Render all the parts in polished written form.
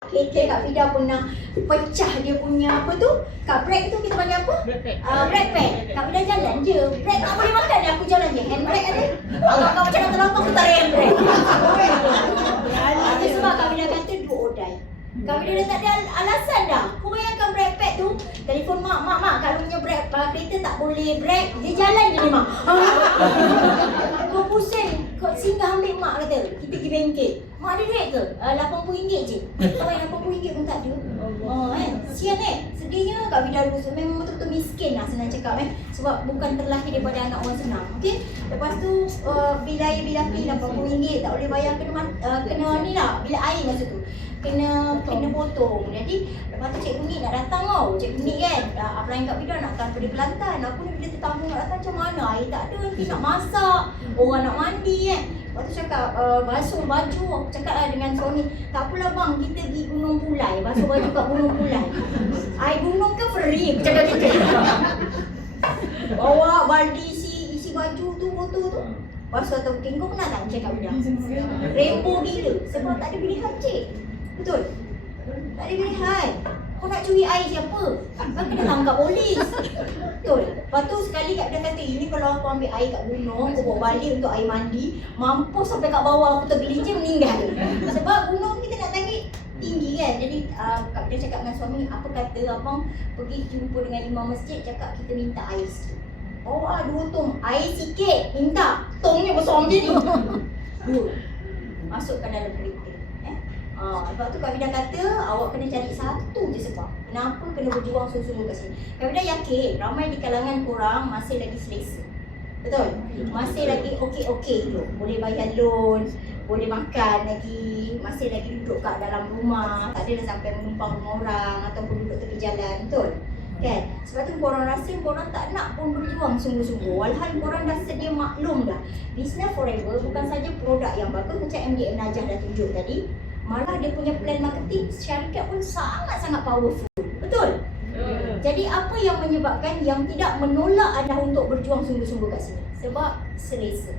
KK Kak Fida pernah pecah dia punya apa tu? Kak brake tu kita panggil apa? Brake pad. Kak Fida jalan je. Brake tak boleh makan dia, aku jalan je. Handbrake ada. Kalau macam nak terlampau aku tarik handbrake. Itu sebab Kak Fida kata do or die. Kak Fida dah tak ada alasan dah. Kau bayangkan brake pad tu, telefon mak, kalau punya brake kereta tak boleh brake, dia jalan je ni mak. Kau pusing, kau singgah ambil mak kata, kita pergi bengkel. Mak ada duit ke? RM80 je. Kau yang RM80 pun tak ada. Kan? Sian sedihnya Kak Fida dulu memang betul-betul miskin lah senang cakap sebab bukan terlahir daripada anak orang senang. Okey. Lepas tu bila air bil api RM80 tak boleh bayar kena ni lah, bila air masa tu. Kena potong. Jadi lepas tu cikgu ni nak datang tau. Cikgu ni kan apply Kak Fida nak datang pada Kelantan. Aku ni bila tetamu nak datang macam mana? Air tak ada, nanti nak masak, orang nak mandi kan. Lepas tu cakap basuh baju. Aku cakap lah dengan suami, tak apalah bang, kita pergi Gunung Pulai, basuh baju kat Gunung Pulai. Air gunung kan free, aku cakap gitu. Bawa baldi isi baju tu, botol tu, basuh atau kau pernah tak cakap benda? Rembo gila sebab tak ada pilihan cik. Betul? Tak ada pilihan. Kau nak curi air siapa? Kau kena tangkap polis. Betul? Lepas tu sekali Kak Fida kata, ini kalau aku ambil air kat gunung, aku bawa balik untuk air mandi, mampus sampai kat bawah, aku tergelincir meninggal. Sebab gunung kita nak tarik tinggi kan. Jadi Kak Fida cakap dengan suami, apa kata abang pergi jumpa dengan imam masjid, cakap kita minta air sikit. Bawa 2 tong, air sikit, minta. Tongnya besar macam ni. Masukkan dalam kereta. Sebab tu Kak Fida kata awak kena cari satu je sebab. Kenapa kena berjuang sungguh-sungguh kat sini. Kak Fida yakin ramai di kalangan korang masih lagi selesa. Betul? Masih lagi okey-okey tu. Boleh bayar loan, boleh makan lagi, masih lagi duduk kat dalam rumah, tak adalah sampai menumpang rumah orang ataupun duduk tepi jalan. Betul? Kan? Sebab tu korang rasa korang tak nak pun berjuang sungguh-sungguh. Walhal korang dah sedia maklum dah. Business Forever bukan saja produk yang bagus macam MD Najah dah tunjuk tadi. Malah dia punya plan marketing syarikat pun sangat-sangat powerful. Betul? Jadi apa yang menyebabkan yang tidak menolak anda untuk berjuang sungguh-sungguh kat sini? Sebab selesa.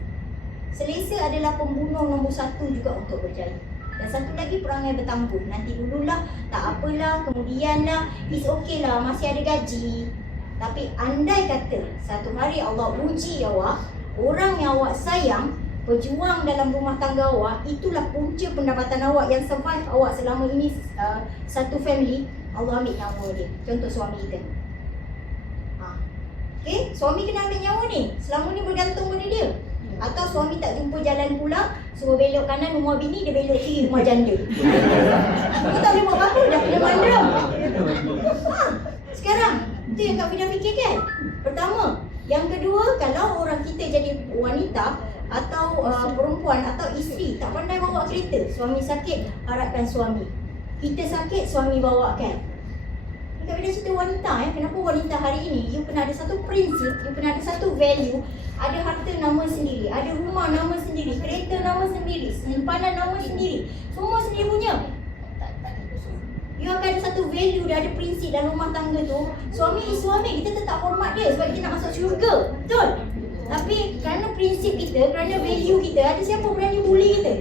Selesa adalah pembunuh nombor 1 juga untuk berjaya. Dan satu lagi perangai bertangguh. Nanti dululah, tak apalah, kemudianlah, it's okay lah, masih ada gaji. Tapi andai kata satu hari Allah uji awak, orang yang awak sayang, berjuang dalam rumah tangga awak, itulah punca pendapatan awak yang survive awak selama ini satu family, Allah ambil nyawa dia. Contoh suami kita. Okay, suami kena ambil nyawa ni. Selama ni bergantung pada dia. Atau suami tak jumpa jalan pulang, suruh belok kanan rumah bini, dia belok kiri rumah janda. Aku tak boleh buat apa, dah kena mandam. Sekarang, itu yang Kak Fida fikirkan. Pertama. Yang kedua, kalau orang kita jadi wanita atau perempuan atau isteri tak pandai bawa kereta, suami sakit, harapkan suami. Kita sakit, suami bawakan. Kak Fida cerita wanita kenapa wanita hari ini, you kena ada satu prinsip, you kena ada satu value. Ada harta nama sendiri, ada rumah nama sendiri, kereta nama sendiri, simpanan nama sendiri, semua sendiri punya. You akan ada satu value, dia ada prinsip dalam rumah tangga tu. Suami is suami, kita tetap hormat dia sebab kita nak masuk syurga. Betul? Tapi kerana prinsip kita, kerana value kita, ada siapa berani bully kita?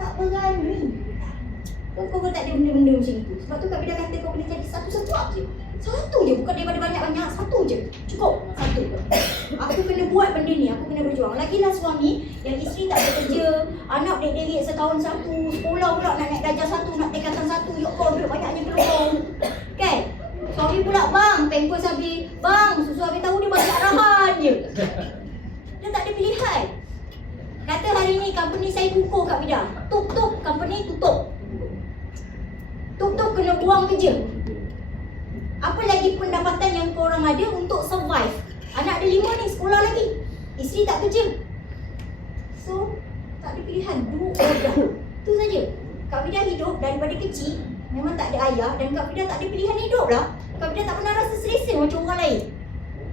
Tak berani. Kau tak ada benda-benda macam itu. Sebab tu Kak Fida kata kau boleh cari satu-satu je. Satu je, bukan daripada banyak-banyak, satu je. Cukup, satu. Aku kena buat benda ni, aku kena berjuang. Lagilah suami yang isteri tak bekerja, anak dek-dek setahun satu, sekolah pula nak naik darjah satu, nak tingkatan satu. Ya Allah, duit banyaknya keluar. Kan? Suami pula, bang, pampers habis. Bang, susu habis tahu dia banyak arahan je. Dia tak ada pilihan. Kata hari ni company saya kukuh Kak Fida. Tutup, company tutup. Tutup, kena buang kerja. Apa lagi pendapatan yang korang ada untuk survive? Anak ada 5 ni, sekolah lagi. Isteri tak kerja. So, tak ada pilihan. Do or die. Itu saja. Kak Fida hidup daripada kecil, memang tak ada ayah dan Kak Fida tak ada pilihan hidup lah. Kak Fida tak pernah rasa selesa macam orang lain.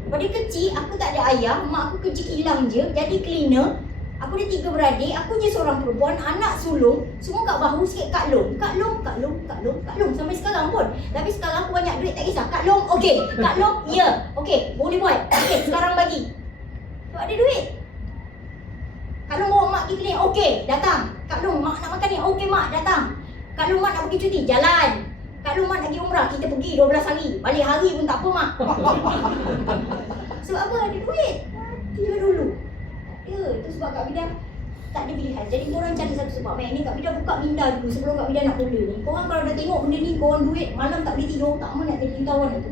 Pada kecil, aku tak ada ayah, mak aku kerja kilang je, jadi cleaner. Aku ada 3 beradik, aku je seorang perempuan, anak sulung, semua kat bahu sikit Kak Long. Kak Long sampai sekarang pun. Tapi sekarang aku banyak duit, tak kisah. Kak Long, okey. Kak Long, ya. Okey, boleh buat. Okey, sekarang bagi. Sebab ada duit. Kak Long bawa mak pergi klinik, okey, datang. Kak Long, mak nak makan ni, okey mak, datang. Kak Lumat nak pergi cuti, jalan. Kak Lumat nak pergi umrah, kita pergi 12 hari. Balik hari pun tak apa, Mak. Sebab apa? Ada duit. Tinggal dulu. Ya, itu sebab Kak Vida tak ada pilihan. Jadi korang cari satu sebab. Baik ni Kak Vida buka minda dulu sebelum Kak Vida nak mula ni. Korang kalau dah tengok benda ni, korang duit, malam tak boleh tidur, tak mahu nak jadi kawan tu.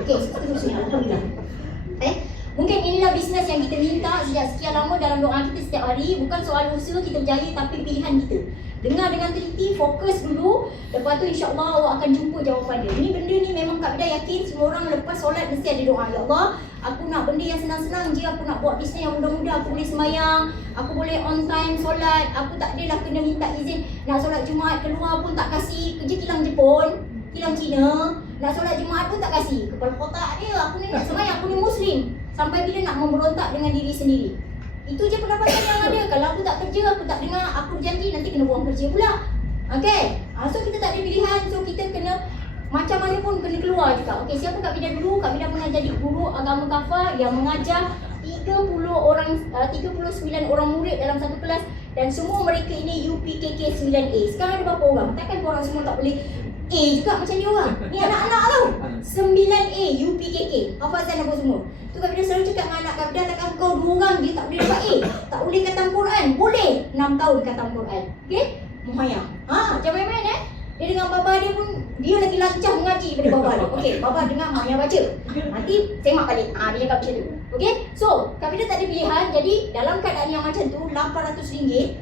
Okey, seterusnya. Alhamdulillah. Mungkin inilah bisnes yang kita minta sejak sekian lama dalam doa kita setiap hari. Bukan soal usaha kita berjaya, tapi pilihan kita. Dengar dengan teliti, fokus dulu. Lepas tu insya-Allah awak akan jumpa jawapan dia. Ini benda ni memang Kak Vida yakin semua orang lepas solat mesti ada doa. Ya Allah, aku nak benda yang senang-senang je. Aku nak buat bisnes yang mudah-mudah. Aku boleh sembahyang, aku boleh on time solat. Aku tak adalah kena minta izin. Nak solat Jumaat keluar pun tak kasih. Kerja kilang Jepun, kilang Cina. Nak solat Jumaat pun tak kasih. Kepala kotak dia, aku ni nak sembahyang, aku ni Muslim. Sampai bila nak memberontak dengan diri sendiri. Itu je pendapatan yang ada. Kalau aku tak kerja, aku tak dengar, aku berjanji nanti kena buang kerja pula. Okay, so kita tak ada pilihan. So kita kena macam mana pun kena keluar juga. Okay, siapa Kak Vida dulu? Kak Vida pernah jadi guru agama kafah yang mengajar 39 orang murid dalam satu kelas. Dan semua mereka ini UPKK 9A. Sekarang ada berapa orang? Takkan korang semua tak boleh A juga macam ni orang. Ni anak-anak tau. 9A UPKK. Hafazan apa semua. Tu Kak Vida selalu cakap dengan anak Kak Vida, takkan kau 2 orang dia tak boleh dapat A. Tak boleh khatam Quran. Boleh 6 tahun khatam Quran. Okay? Muhayya. Jangan main-main Dia dengan baba dia pun, dia lagi lancar mengaji daripada baba dia. Okey, baba dengar mak yang baca. Nanti semak balik. Dia cakap macam tu. Okey? So, Kak Vida tak ada pilihan. Jadi, dalam keadaan yang macam tu, RM800,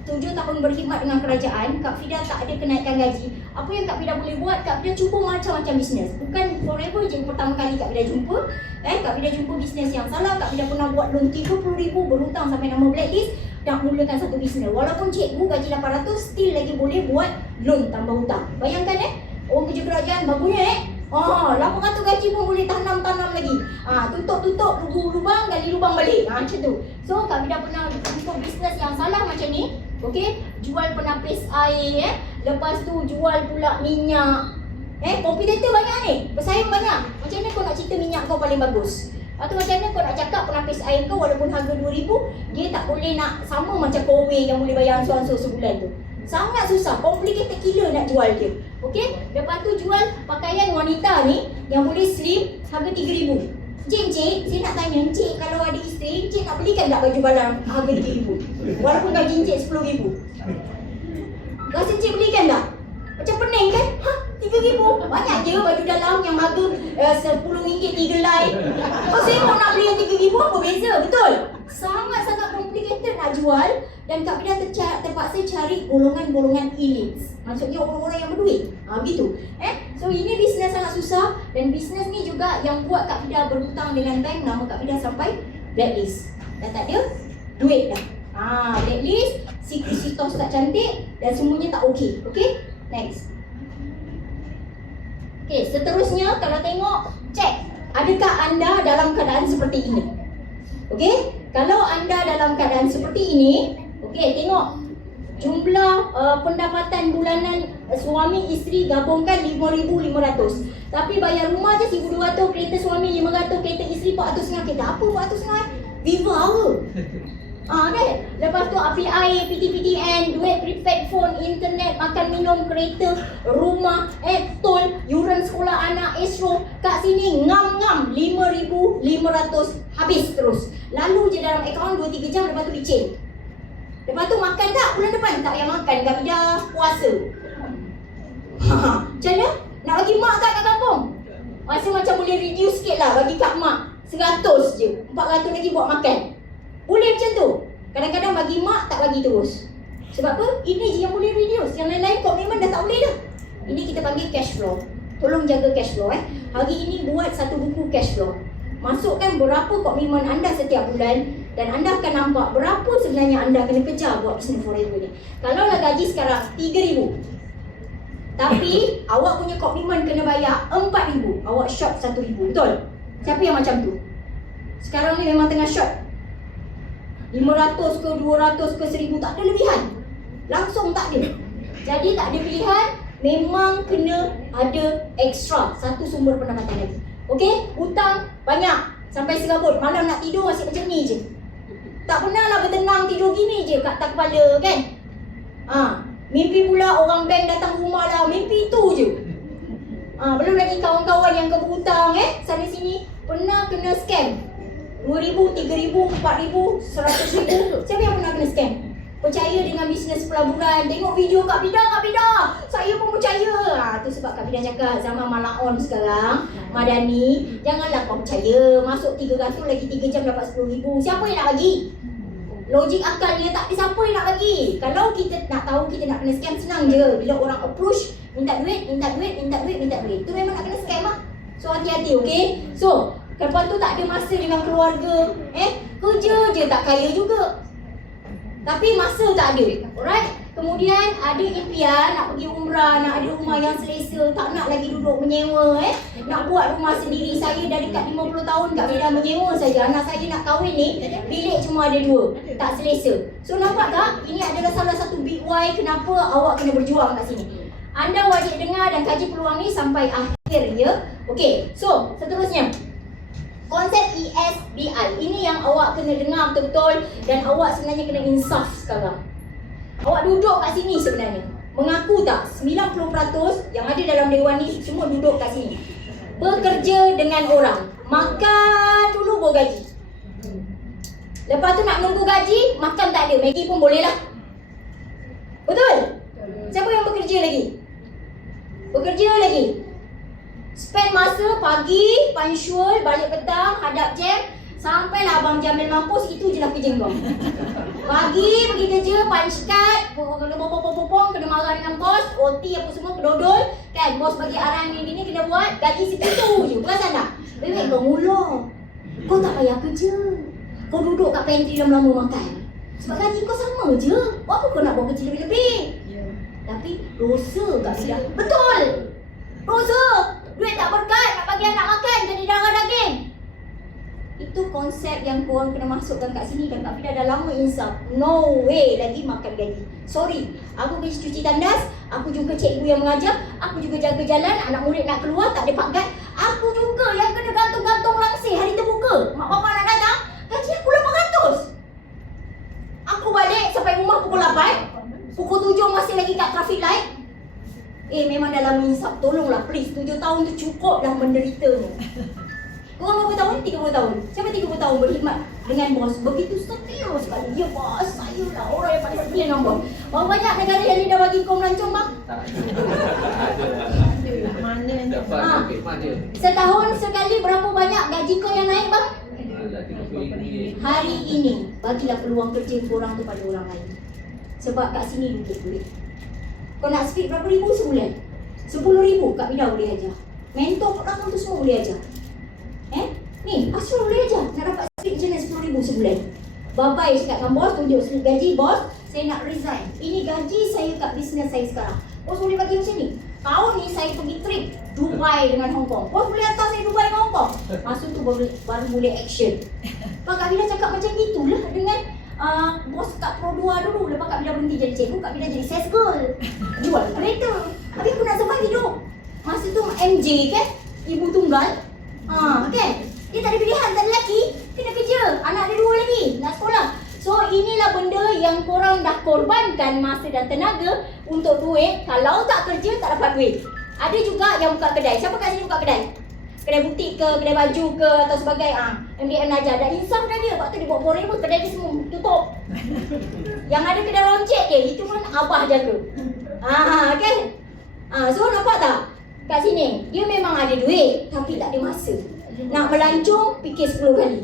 7 tahun berkhidmat dengan kerajaan, Kak Vida tak ada kenaikan gaji. Apa yang Kak Vida boleh buat? Kak Vida cuba macam-macam bisnes. Bukan forever je pertama kali Kak Vida jumpa. Kak Vida jumpa bisnes yang salah. Kak Vida pernah buat loan RM30,000, berhutang sampai nama blacklist. Nak mulakan satu bisnes. Walaupun cikgu gaji RM800, still lagi boleh buat loan tambah hutang. Bayangkan orang kerja kerajaan bagusnya RM800 gaji pun boleh tanam lagi. Tutup lubang, gali lubang balik. Macam tu. So Kak Vida pernah jumpa bisnes yang salah macam ni. Okey, jual penapis air, lepas tu jual pula minyak. Kompetitor banyak ni, pesaing banyak. Macam mana kau nak cerita minyak kau paling bagus? Atau macam mana kau nak cakap penapis air kau walaupun harga RM2,000, dia tak boleh nak sama macam kowe yang boleh bayar ansur-ansur sebulan tu. Sangat susah, complicated gila nak jual dia. Okey, lepas tu jual pakaian wanita ni yang boleh slim, harga RM3,000. Cik, saya nak tanya, Cik kalau ada isteri, Cik nak belikan tak baju balang harga RM3,000? Walaupun gaji Cik RM10,000. Rasa Cik belikan tak? Macam pening kan? RM3,000. Banyak je baju dalam yang harga RM10 3 helai. Kalau saya mau nak beli yang RM3,000, apa beza? Betul? Sangat-sangat complicated nak jual. Dan Kak Vida terpaksa cari golongan-golongan elites. Maksudnya orang-orang yang berduit. Begitu. So ini bisnes sangat susah. Dan bisnes ni juga yang buat Kak Vida berhutang dengan bank. Nama Kak Vida sampai blacklist. Dah tak ada duit dah. Blacklist, situs tak cantik dan semuanya tak okey. Okey? Next. Okey, seterusnya kalau tengok, cek. Adakah anda dalam keadaan seperti ini? Okey? Kalau anda dalam keadaan seperti ini, okey, tengok jumlah pendapatan bulanan suami isteri gabungkan RM5,500. Tapi bayar rumah je RM1,200, kereta suami RM500, kereta isteri RM400. Kereta apa RM400? Viva apa? Kan? Lepas tu api air, PTPTN, duit prepaid phone, internet, makan minum, kereta, rumah, tol, yuran sekolah anak, Astro. Kat sini ngam-ngam RM5,500 habis terus. Lalu je dalam akaun 2-3 jam, lepas tu licin. Lepas tu makan tak bulan depan? Tak payah makan, Kak Vida puasa. Macam mana? Nak bagi mak tak kat kampung? Rasa macam boleh reduce sikit lah bagi kat mak. 100 je, 400 lagi buat makan. Boleh macam tu. Kadang-kadang bagi mak tak bagi terus. Sebab apa? Ini je yang boleh reduce. Yang lain-lain komitmen dah tak boleh dah. Ini kita panggil cash flow. Tolong jaga cash flow. Hari ini buat satu buku cash flow. Masukkan berapa komitmen anda setiap bulan. Dan anda akan nampak berapa sebenarnya anda kena kejar buat business forever ni. Kalau lah gaji sekarang RM3,000, tapi awak punya komitmen kena bayar RM4,000, awak short RM1,000. Betul? Siapa yang macam tu? Sekarang ni memang tengah short. 500 ke 200 ke 1,000, tak ada lebihan. Langsung tak ada. Jadi tak ada pilihan, memang kena ada extra satu sumber pendapatan lagi. Okey, hutang banyak sampai serabut, malam nak tidur masih macam ni je. Tak pernah lah bertenang tidur gini je kat atas kepala kan. Mimpi pula orang bank datang rumah lah, mimpi itu je. Belum lagi kawan-kawan yang berhutang sana sini pernah kena scam. 2,000, 3,000, 4,000, 100,000. Siapa yang pernah kena scam? Percaya dengan bisnes pelaburan. Tengok video Kak Vida, saya pun percaya. Tu sebab Kak Vida cakap zaman Malaon sekarang, Madani, janganlah kau percaya. Masuk 300 lagi 3 jam dapat 10,000. Siapa yang nak bagi? Logik akalnya tak ada siapa yang nak bagi. Kalau kita nak tahu kita nak kena scam, senang je. Bila orang approach, minta duit. Tu memang nak kena scam lah. So hati-hati, okay? So, lepas tu tak ada masa dengan keluarga. Kerja je tak kaya juga. Tapi masa tak ada. Alright? Kemudian ada impian nak pergi umrah, nak ada rumah yang selesa, tak nak lagi duduk menyewa. Nak buat rumah sendiri. Saya dah dekat 50 tahun Kak Vida menyewa saja. Anak saya nak kahwin ni, bilik cuma ada 2. Tak selesa. So nampak tak? Ini adalah salah satu big why kenapa awak kena berjuang kat sini. Anda wajib dengar dan kaji peluang ni sampai akhir ya. Okey, so seterusnya konsep ESBI ini yang awak kena dengar betul-betul dan awak sebenarnya kena insaf sekarang. Awak duduk kat sini sebenarnya. Mengaku tak 90% yang ada dalam dewan ni semua duduk kat sini. Bekerja dengan orang. Makan dulu baru gaji. Lepas tu nak nunggu gaji, makan tak ada. Maggi pun boleh lah. Betul? Siapa yang bekerja lagi? Bekerja lagi. Spend masa pagi, punctual, balik petang, hadap jam. Sampailah Abang Jamil mampus, itu je lah kerja kau. Pagi pergi kerja, punch card, kena popong-popong, kena marah dengan bos, OT apa semua, kedodol. Kan, bos bagi arahan ni kena buat, gaji segitu je, perasan tak? Bebek kau mula. Kau tak payah kerja. Kau duduk kat pantry lama-lama makan. Sebab gaji kau sama je. Apa kau nak buat kerja lebih-lebih? Tapi dosa Kak Vida. Betul! Dosa! Duit tak berkat, nak bagi anak makan, jadi darah daging. Itu konsep yang korang kena masukkan kat sini dan Kak Vida dah lama insaf. No way lagi makan gaji. Sorry, aku kerja cuci tandas, aku juga cikgu yang mengajar, aku juga jaga jalan, anak murid nak keluar tak ada pagat. Aku juga yang kena gantung-gantung langsir hari terbuka. Mak bapak nak datang, gaji aku 800. Aku balik sampai rumah pukul 8, pukul 7 masih lagi kat traffic light. Memang dalam insaf, tolonglah please. 7 tahun tu cukup dah menderitanya. Korang berapa tahun? 30 tahun. Siapa 30 tahun berkhidmat dengan bos? Begitu setia sekali. Ya bos, saya lah orang yang paling setia dengan bos. Berapa banyak negara yang dah bagi kau melancong bang? Setahun sekali berapa banyak gaji kau yang naik bang? Hari ini, bagilah peluang kerja korang tu pada orang lain. Sebab kat sini duduk duit. Kau nak speed berapa ribu sebulan? 10,000 Kak Vida boleh ajar. Mentor pertama tu semua boleh ajar. Ni, Asrul boleh ajar. Nak dapat speed je nak 10,000 sebulan. Bye-bye cakap dengan bos, tunjuk slip gaji. Bos, saya nak resign. Ini gaji saya kat bisnes saya sekarang. Bos boleh bagi macam ni. Tahun ni saya pergi trip Dubai dengan Hong Kong. Bos boleh hantar saya Dubai dengan Hong Kong. Masa tu baru boleh action. Kak Vida cakap macam gitulah dengan bos kat Pro 2 dulu. Lepas Kak Vida berhenti jadi cikgu, Kak Vida jadi sales girl. Jual kereta. Tapi aku nak survive hidup. Masa tu MJ kan, ibu tunggal. Kan? Dia tak ada pilihan, tak ada lelaki. Kena kerja. Anak dia 2 lagi, nak sekolah. So inilah benda yang korang dah korbankan masa dan tenaga untuk duit. Kalau tak kerja, tak dapat duit. Ada juga yang buka kedai. Siapa kat sini buka kedai? Kedai butik ke, kedai baju ke atau sebagainya. MDM ajar. Dah insaf dah dia. Lepas tu dia buat boreng pun kedai dia semua tutup. Yang ada kedai loncek je, itu pun abah jaga. Kan? So nampak tak? Kat sini, dia memang ada duit tapi tak ada masa. Nak melancong, fikir 10 kali.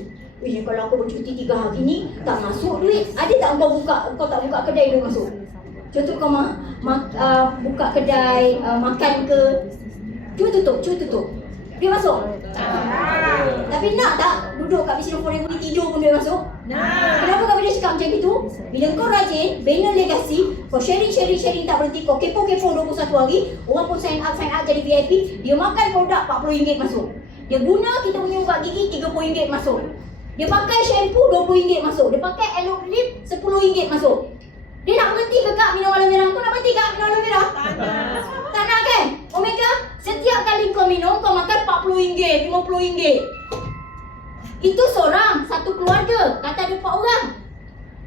Kalau aku bercuti 3 hari ni, tak masuk duit. Ada tak kau tak buka kedai dia masuk? Contoh kau buka kedai makan ke, cuba tutup. Dia masuk? Tapi nak tak duduk kat Vision 4,000 ni tidur pun dia masuk? Kenapa Kak Vida cakap macam itu? Bila kau rajin, bina legasi, kau sharing tak berhenti, kau kepo-kepo 21 hari, orang pun sign up jadi VIP, dia makan produk RM40 masuk. Dia guna kita punya ubat gigi RM30 masuk. Dia pakai shampoo RM20 masuk. Dia pakai aloe lip RM10 masuk. Dia nak berhenti ke Kak minum aloe vera? Kau nak berhenti Kak minum aloe vera? Tak nak kan? Omega, setiap kali kau minum, kau makan RM40, RM50. Itu seorang, satu keluarga. Kata ada 4 orang.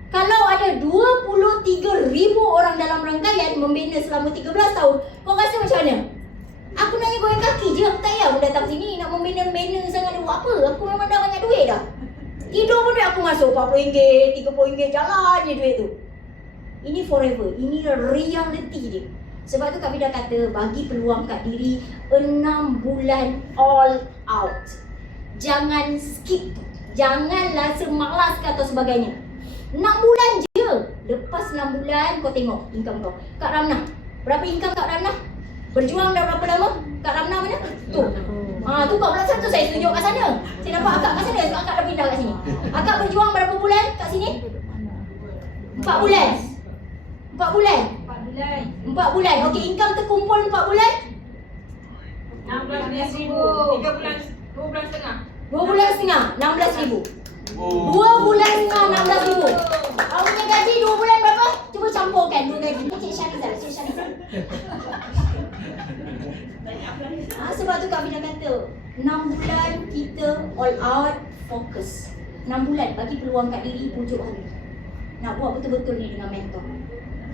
Kalau ada 23,000 orang dalam rangkaian membina selama 13 tahun, kau rasa macam mana? Aku nak goyang kaki je, aku tak payah datang sini nak membina sangat buat apa? Aku memang dah banyak duit dah. Tidur pun duit aku masuk RM40, RM30 jalan je duit tu. Ini forever, ini reality dia. Sebab tu Kak Vida kata bagi peluang kat diri 6 bulan all out. Jangan skip, jangan rasa malas ke atau sebagainya. 6 bulan je. Lepas 6 bulan kau tengok income kau. Kak Ramnah, berapa income Kak Ramnah? Berjuang dah berapa lama? Kak Ramnah mana? Tu. Tu 14 tu saya tunjuk kat sana. Saya nampak akak kat sana, akak dah pindah kat sini. Akak berjuang berapa bulan kat sini? 4 bulan. 4 bulan. 4 bulan. Okey, income terkumpul 4 bulan? 16,000. 2 bulan setengah. 2 bulan setengah, 16,000. 2 bulan setengah, 16,000. Awak punya gaji 2 bulan berapa? Cuba campurkan 2 gaji. Cik Syarizal, Cik Syarizal. Sebab tu Kak Vida kata 6 bulan kita all out, fokus. 6 bulan bagi peluang kat diri pujuk hari. Nak buat betul-betul ni dengan mentor.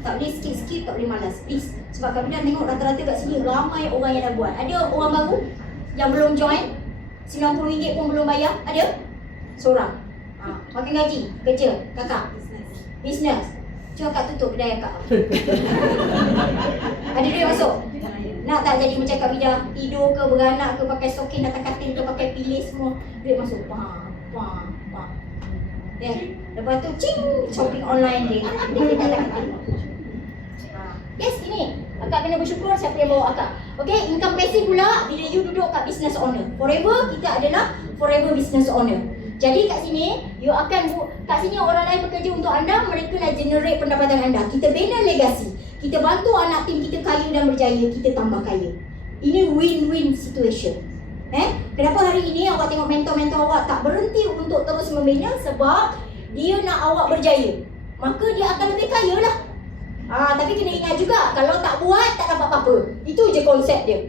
Tak boleh skip-skip, tak boleh malas. Please. Sebab Kak Vida tengok rata-rata kat sini ramai orang yang dah buat. Ada orang baru yang belum join, RM90 pun belum bayar. Ada? Seorang. Makan gaji, kerja, kakak. Business. Cuba Kak tutup kedai Kak. Ada duit masuk? Nak tak jadi macam Kak Vida? Tidur ke, beranak ke, pakai stokin atas katil ke, pakai pilih semua. Duit masuk. Pam. Lepas tu, cing, shopping online dia. Yes, ini. Akak kena bersyukur siapa yang bawa akak. Okay, income passive pula bila you duduk kat business owner. Forever, kita adalah forever business owner. Jadi kat sini, you akan kat sini orang lain bekerja untuk anda, mereka nak generate pendapatan anda. Kita bina legasi. Kita bantu anak tim kita kaya dan berjaya, kita tambah kaya. Ini win-win situation. Kenapa hari ini awak tengok mentor-mentor awak tak berhenti untuk terus membina? Sebab dia nak awak berjaya. Maka dia akan lebih kaya lah. Tapi kena ingat juga, kalau tak buat, tak dapat apa-apa. Itu je konsep dia.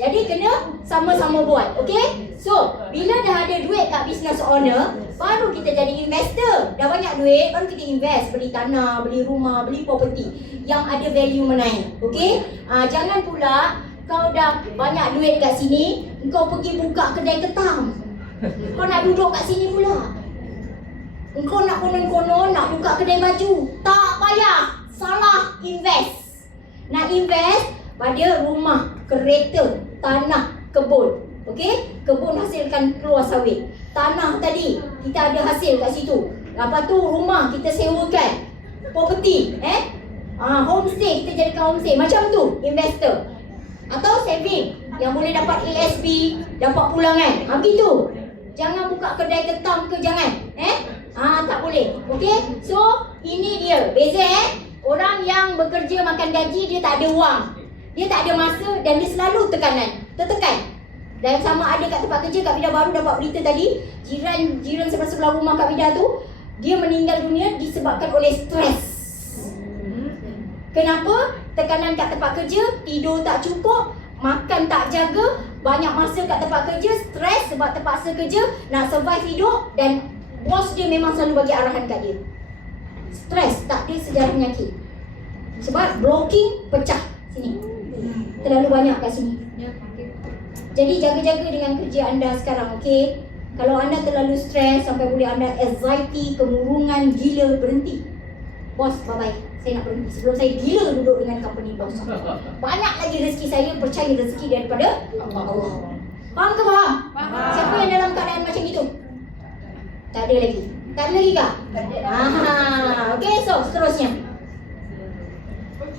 Jadi kena sama-sama buat, okay? So, bila dah ada duit kat business owner, baru kita jadi investor. Dah banyak duit, baru kita invest. Beli tanah, beli rumah, beli property yang ada value menaik, okay? Jangan pula kau dah banyak duit kat sini, kau pergi buka kedai ketam. Kau nak duduk kat sini pula. Kau nak konon-konon nak buka kedai baju. Tak payah. Salah invest. Nak invest pada rumah, kereta, tanah, kebun. Okey? Kebun hasilkan keluar sawit. Tanah tadi kita ada hasil kat situ. Lepas tu rumah kita sewakan. Property, homestay kita jadikan homestay. Macam tu investor. Atau saving yang boleh dapat ASB, dapat pulangan. Begitu. Jangan buka kedai ketam ke, jangan. Tak boleh. Okey? So, ini dia. Beza orang yang bekerja makan gaji, dia tak ada wang. Dia tak ada masa dan dia selalu tertekan. Dan sama ada kat tempat kerja, Kak Vida baru dapat berita tadi, jiran sebelah rumah Kak Vida tu, dia meninggal dunia disebabkan oleh stres. Kenapa? Tekanan kat tempat kerja, tidur tak cukup, makan tak jaga, banyak masa kat tempat kerja, stres sebab terpaksa kerja, nak survive hidup, dan bos dia memang selalu bagi arahan kat dia. Stres, tak ada sejarah penyakit. Sebab blocking pecah sini. Terlalu banyak kat sini. Jadi jaga-jaga dengan kerja anda sekarang, okey? Kalau anda terlalu stres sampai boleh anda anxiety, kemurungan, gila, berhenti. Bos, bye-bye. Saya nak berhenti sebelum saya gila duduk dengan company bos. Banyak lagi rezeki saya, percaya rezeki daripada Allah. Faham ke faham? Siapa yang dalam keadaan macam itu? Tak ada lagi. Tak ada lagi kah? Okey, so seterusnya.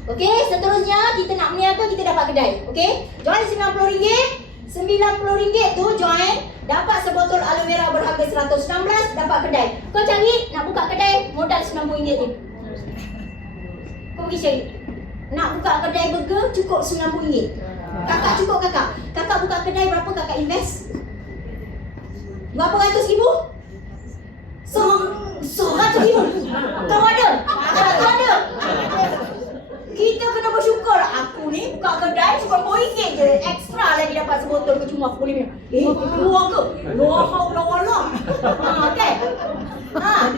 Okey, seterusnya kita nak meniaga, kita dapat kedai. Okey, join RM90. RM90 tu join, dapat sebotol aloe vera berharga $116, dapat kedai. Kau cari nak buka kedai, modal RM90 je. Kau pergi cari. Nak buka kedai burger cukup RM90. Kakak cukup kakak. Kakak buka kedai berapa kakak invest? Berapa ratus ribu? RM100,000. Kau ada? Kau ada? Kita kena bersyukur. Aku ni buka kedai cuma RM10 je. Ekstra lagi dapat sebotol percuma. Aku boleh minum. Keluar ke? La haula wala. Kan?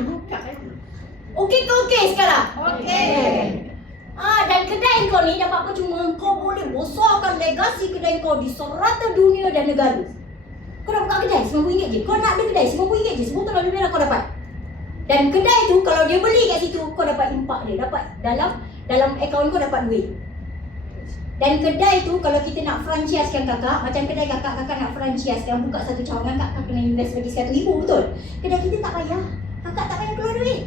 Okey ke okey sekarang? Okey. Dan kedai kau ni dapat percuma kau boleh besarkan legasi kedai kau di serata dunia dan negara. Kau nak buka kedai RM90 je. Kau nak ada kedai RM90 je. Semua lebih merah kau dapat. Dan kedai tu kalau dia beli kat situ kau dapat impak dia. Dapat dalam akaun kau dapat duit. Dan kedai tu kalau kita nak franchisekan kakak, macam kedai kakak nak franchisekan buka satu cawangan, kakak kena invest lagi RM100,000, betul? Kedai kita tak payah. Kakak tak payah keluar duit.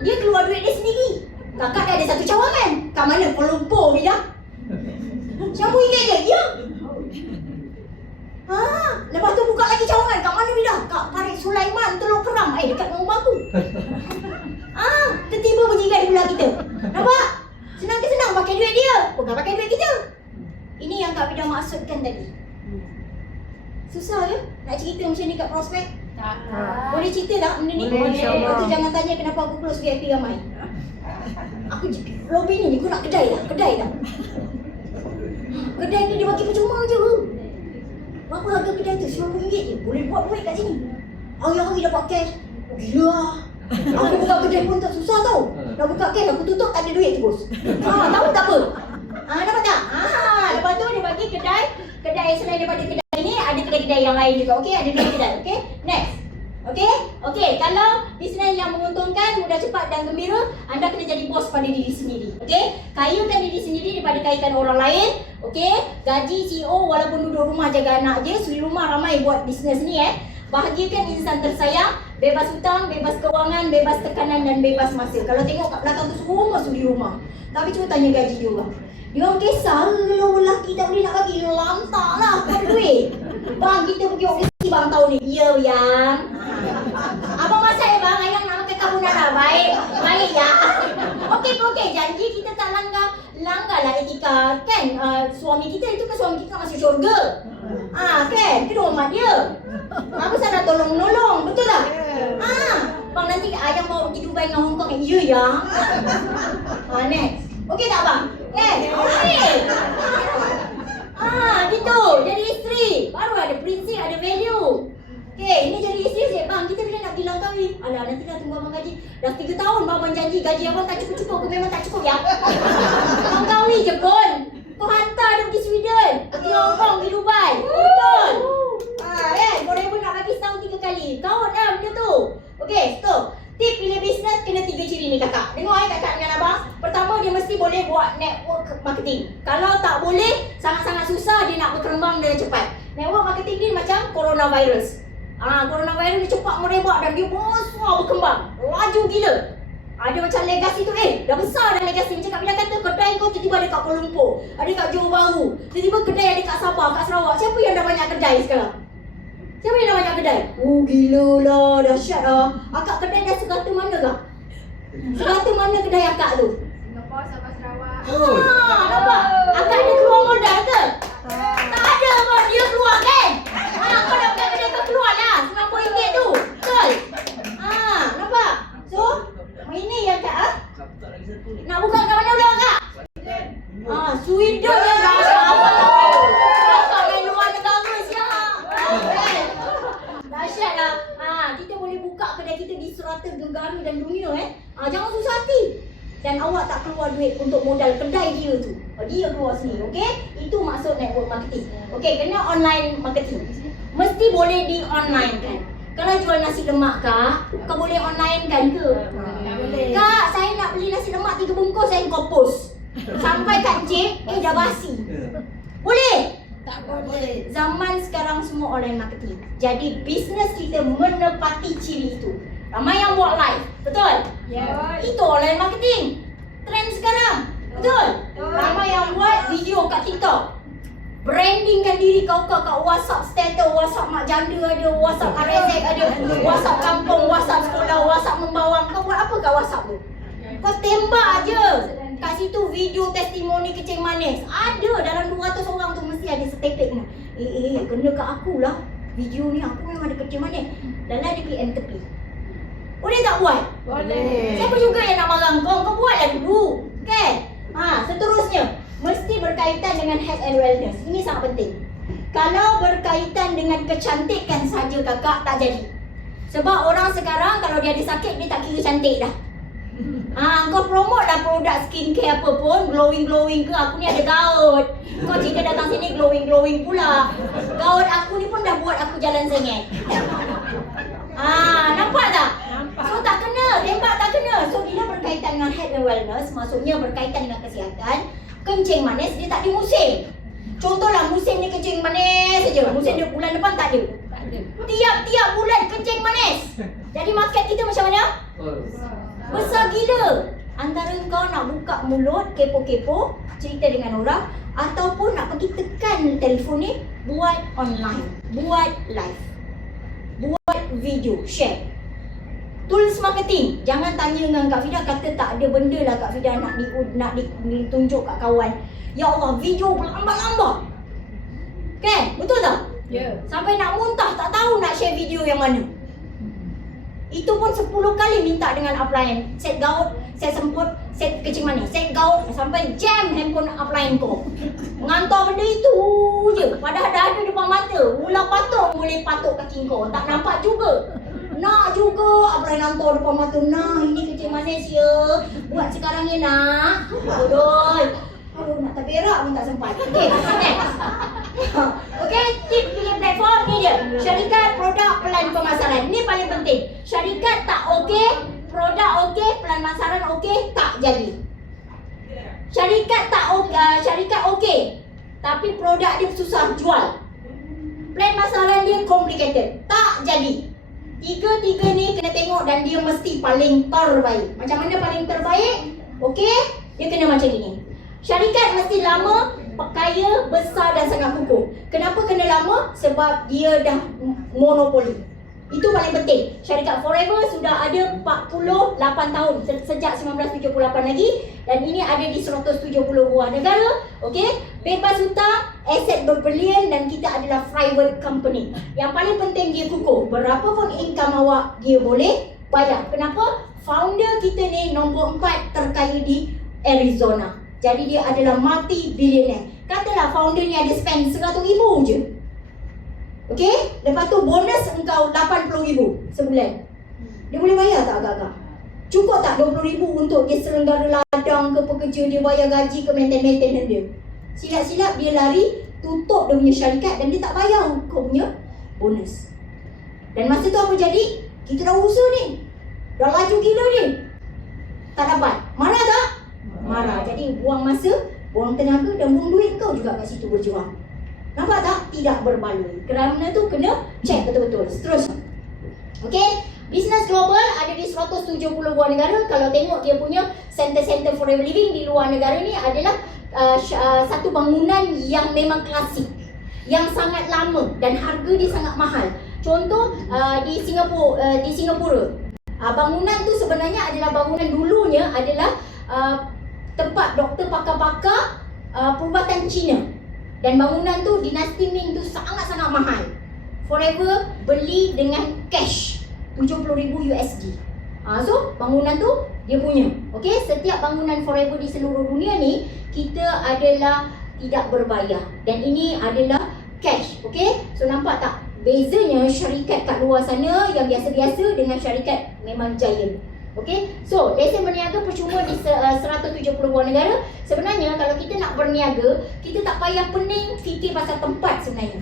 Dia keluar duit dia sendiri. Kakak dah ada satu cawangan. Kat mana? Kuala Lumpur ni dah. RM100 je. Ya. Lepas tu buka lagi cawangan. Kat mana Bidah? Kat Parit Sulaiman, Teluk Kerang. Dekat rumah aku. Tiba-tiba berjiran di belah kita. Nampak? Senang ke senang pakai duit dia. Bukan pakai duit kita. Ini yang Kak Bidah maksudkan tadi. Susah ke nak cerita macam ni kat prospek? Tak. Boleh cerita tak benda ni? Boleh, insyaAllah. Lepas tu jangan tanya kenapa aku close VIP ramai. Aku lobby ni kau nak kedai tak? Kedai ni dia bagi percuma je. Berapa harga kedai tu? RM90 je. Boleh buat duit kat sini. Hari-hari dapat cash. Gila. Aku buka kedai pun tak susah tau. Dah buka cash aku tutup tak ada duit terus. Tahu tak apa? Dapat tak? Lepas tu dia bagi kedai selain daripada kedai ni ada kedai-kedai yang lain juga. Okey, ada 2 kedai. Okey. Next. Okey, kalau bisnes yang menguntungkan, mudah, cepat dan gembira, anda kena jadi bos pada diri sendiri. Okey? Kayukan diri sendiri daripada kaitan orang lain. Okey? Gaji CEO walaupun duduk rumah jaga anak je, suri rumah ramai buat bisnes ni Bahagiakan insan tersayang, bebas hutang, bebas kewangan, bebas tekanan dan bebas masa. Kalau tengok kat belakang tu semua suri rumah. Tapi cuba tanya gaji dia orang. Dia orang kisah kalau lelaki tak boleh nak bagi, lantaklah kau duit. Bang, kita pergi okey bang tahun ni. Ya, yang. Abang masak bang, ayang nak makan carbonara. Baik ya. Okey, janji kita tak langgarlah etika kan. Suami kita itu kan suami kita masuk syurga. Kan? Kita hormat dia. Apa salah tolong-menolong, betul tak? Bang nanti ayang bawa pergi Dubai dengan Hong Kong. Ya ya. Next. Okey tak bang? Okey. Gitu. Jadi isteri. Baru ada prinsip, ada value. Okey, ini jadi isteri je. Bang, kita bila nak bilang kahwin? Alah, nanti dah tunggu abang gaji. Dah 3 tahun abang janji gaji abang tak cukup-cukup. Memang tak cukup ya? Abang kahwin je pun. Kau hantar dia pergi Sweden. Pergi Hong Kong, pergi Dubai. Betul. Boleh pun nak bagi setahun 3 kali. Kawan lah benda tu. Okey, stop. Tip pilih bisnes kena 3 ciri ni kakak. Tengok kakak dengan abang. Pertama dia mesti boleh buat network marketing. Kalau tak boleh, sangat-sangat susah dia nak berkembang dengan cepat. Network marketing ni macam coronavirus. Coronavirus dia cepat merebak dan dia besar berkembang. Laju gila. Ada macam legasi tu dah besar dah legasi. Macam Kak Bidah kata kedai kau tiba-tiba ada kat Kuala Lumpur, ada kat Johor Bahru, tiba-tiba kedai ada kat Sabah, kat Sarawak. Siapa yang dah banyak kedai sekarang? Siapa yang dah banyak kedai? Gila lah, dahsyat lah. Akak kedai dah segata mana kak? Segata mana kedai akak tu? Singapura, Sabah, Sarawak. Nampak? Akak ada keluar modal ke? Tak ada pun, dia keluar kan? Kau dah buka kedai kau keluar lah RM90 tu. Betul? Nampak? So, ini yang kak nak buka kat mana pula kak? Sweden yang dahsyat. Akak main luar negara siap. Dahsyat lah. Kita boleh buka kedai kita di serata negara dan dunia jangan susah hati. Dan awak tak keluar duit untuk modal kedai dia tu. Dia keluar sendiri, okey? Itu maksud network marketing. Okey, kena online marketing. Mesti boleh di online kan. Kalau jual nasi lemak kak, kau boleh online kan ke? Tak boleh. Kak, saya nak beli nasi lemak 3 bungkus, saya kau post. Sampai kat J, dah basi. Boleh? Tak boleh. Zaman sekarang semua online marketing. Jadi bisnes kita menepati ciri itu. Ramai yang buat live, betul? Ya. Itu online marketing. Trend sekarang, betul? Ramai yang buat video kat TikTok. Brandingkan diri kau kat WhatsApp status, WhatsApp mak janda ada, WhatsApp RSX ada, WhatsApp kampung, WhatsApp sekolah, WhatsApp membawang. Kau buat apa kat WhatsApp tu? Kau tembak je. Kat situ video testimoni kecing manis. Ada dalam 200 orang tu mesti ada setepek ni. Kena kat aku lah. Video ni aku memang ada kecing manis. Dalam dia PM tepi. Boleh tak buat? Boleh. Siapa juga yang nak marah kau? Kau buatlah dulu. Kan? Seterusnya. Mesti berkaitan dengan health and wellness. Ini sangat penting. Kalau berkaitan dengan kecantikan saja kakak, tak jadi. Sebab orang sekarang kalau dia ada sakit, dia tak kira cantik dah. Kau promote lah produk skincare apa pun, glowing ke, aku ni ada gout. Kau cerita datang sini glowing pula. Gout aku ni pun dah buat aku jalan sengit. Nampak tak? Nampak. So tak kena, tembak tak kena. So bila berkaitan dengan health and wellness, maksudnya berkaitan dengan kesihatan, kencing manis dia tak ada musim. Contohlah musim ni kencing manis saja. Musim dia bulan depan tak ada. Tak ada. Tiap-tiap bulan kencing manis. Jadi market kita macam mana? Besar gila. Antara kau nak buka mulut, kepo-kepo, cerita dengan orang, ataupun nak pergi tekan telefon ni, buat online, buat live, buat video, share. Tools marketing. Jangan tanya dengan Kak Fida, kata tak ada benda lah Kak Fida nak ditunjuk kat kawan. Ya Allah, video berlambat-lambat. Kan? Betul tak? Ya. Sampai nak muntah, tak tahu nak share video yang mana. Itu pun 10 kali minta dengan upline. Set gout, set semput, set kencing manis, set gout, sampai jam handphone upline kau. Mengantar benda itu je. Padahal dah ada depan mata. Ular patung boleh patuk kaki kau. Tak nampak juga. Nak juga upline hantar depan mata. Nah, ini kencing manis ya. Buat sekarang ya nak. Aduh, nak terberak pun tak sempat. Okay, next. Okay, tip pilih platform ni dia. Syarikat, produk, pelan pemasaran. Ni paling penting. Syarikat tak okey, produk okey, pelan pemasaran okey, tak jadi. Syarikat tak syarikat okey, tapi produk dia susah jual. Plan pemasaran dia complicated, tak jadi. Tiga-tiga ni kena tengok dan dia mesti paling terbaik. Macam mana paling terbaik? Okey, dia kena macam ini. Syarikat mesti lama, kaya, besar dan sangat kukuh. Kenapa kena lama? Sebab dia dah monopoli. Itu paling penting. Syarikat Forever sudah ada 48 tahun sejak 1978 lagi, dan ini ada di 170 buah negara. Okey, bebas hutang, aset berbilion, dan kita adalah private company. Yang paling penting dia kukuh. Berapa pun income awak dia boleh bayar. Kenapa? Founder kita ni nombor 4 terkaya di Arizona. Jadi dia adalah multi-billionaire. Katalah founder ni ada spend 100,000 je. Okey? Lepas tu bonus engkau 80,000 sebulan. Dia boleh bayar tak agak-agak? Cukup tak 20,000 untuk dia selenggara ladang ke pekerja dia, bayar gaji ke maintain dia? Silap-silap dia lari, tutup dia punya syarikat dan dia tak bayar kau punya bonus. Dan masa tu apa jadi? Kita dah usaha ni. Dah laju gila ni. Tak dapat. Marah tak? Marah. Jadi buang masa, buang tenaga dan buang duit kau juga kat situ berjuang. Nampak tak? Tidak berbaloi. Kerana tu kena check betul-betul. Seterusnya. Okey, bisnes global ada di 170 buah negara. Kalau tengok dia punya center-center forever living di luar negara ni adalah satu bangunan yang memang klasik, yang sangat lama dan harga dia sangat mahal. Contoh di Singapura, bangunan tu sebenarnya adalah bangunan dulunya adalah tempat doktor pakar-pakar perubatan Cina. Dan bangunan tu, dinasti Ming tu sangat-sangat mahal. Forever beli dengan cash 70,000 USD. So bangunan tu dia punya. Okey, setiap bangunan Forever di seluruh dunia ni kita adalah tidak berbayar, dan ini adalah cash. Okey, so nampak tak bezanya syarikat kat luar sana yang biasa-biasa dengan syarikat memang giant. Okey, so lesen berniaga percuma di 170 buah negara. Sebenarnya kalau kita nak berniaga, kita tak payah pening fikir pasal tempat sebenarnya.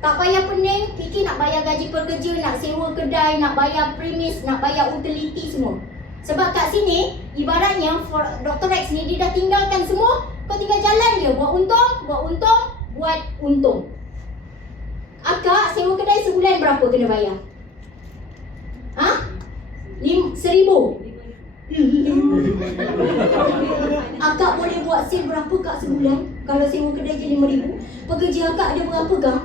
Tak payah pening fikir nak bayar gaji pekerja, nak sewa kedai, nak bayar premis, nak bayar utility semua. Sebab kat sini, ibaratnya Dr. Rex ni dia dah tinggalkan semua, kau tinggal jalan je, buat untung. Akak sewa kedai sebulan berapa kena bayar? 1,000. Akak boleh buat sale berapa kak sebulan? Kalau sewa kedai je 5,000. Pekerja akak ada berapa gang?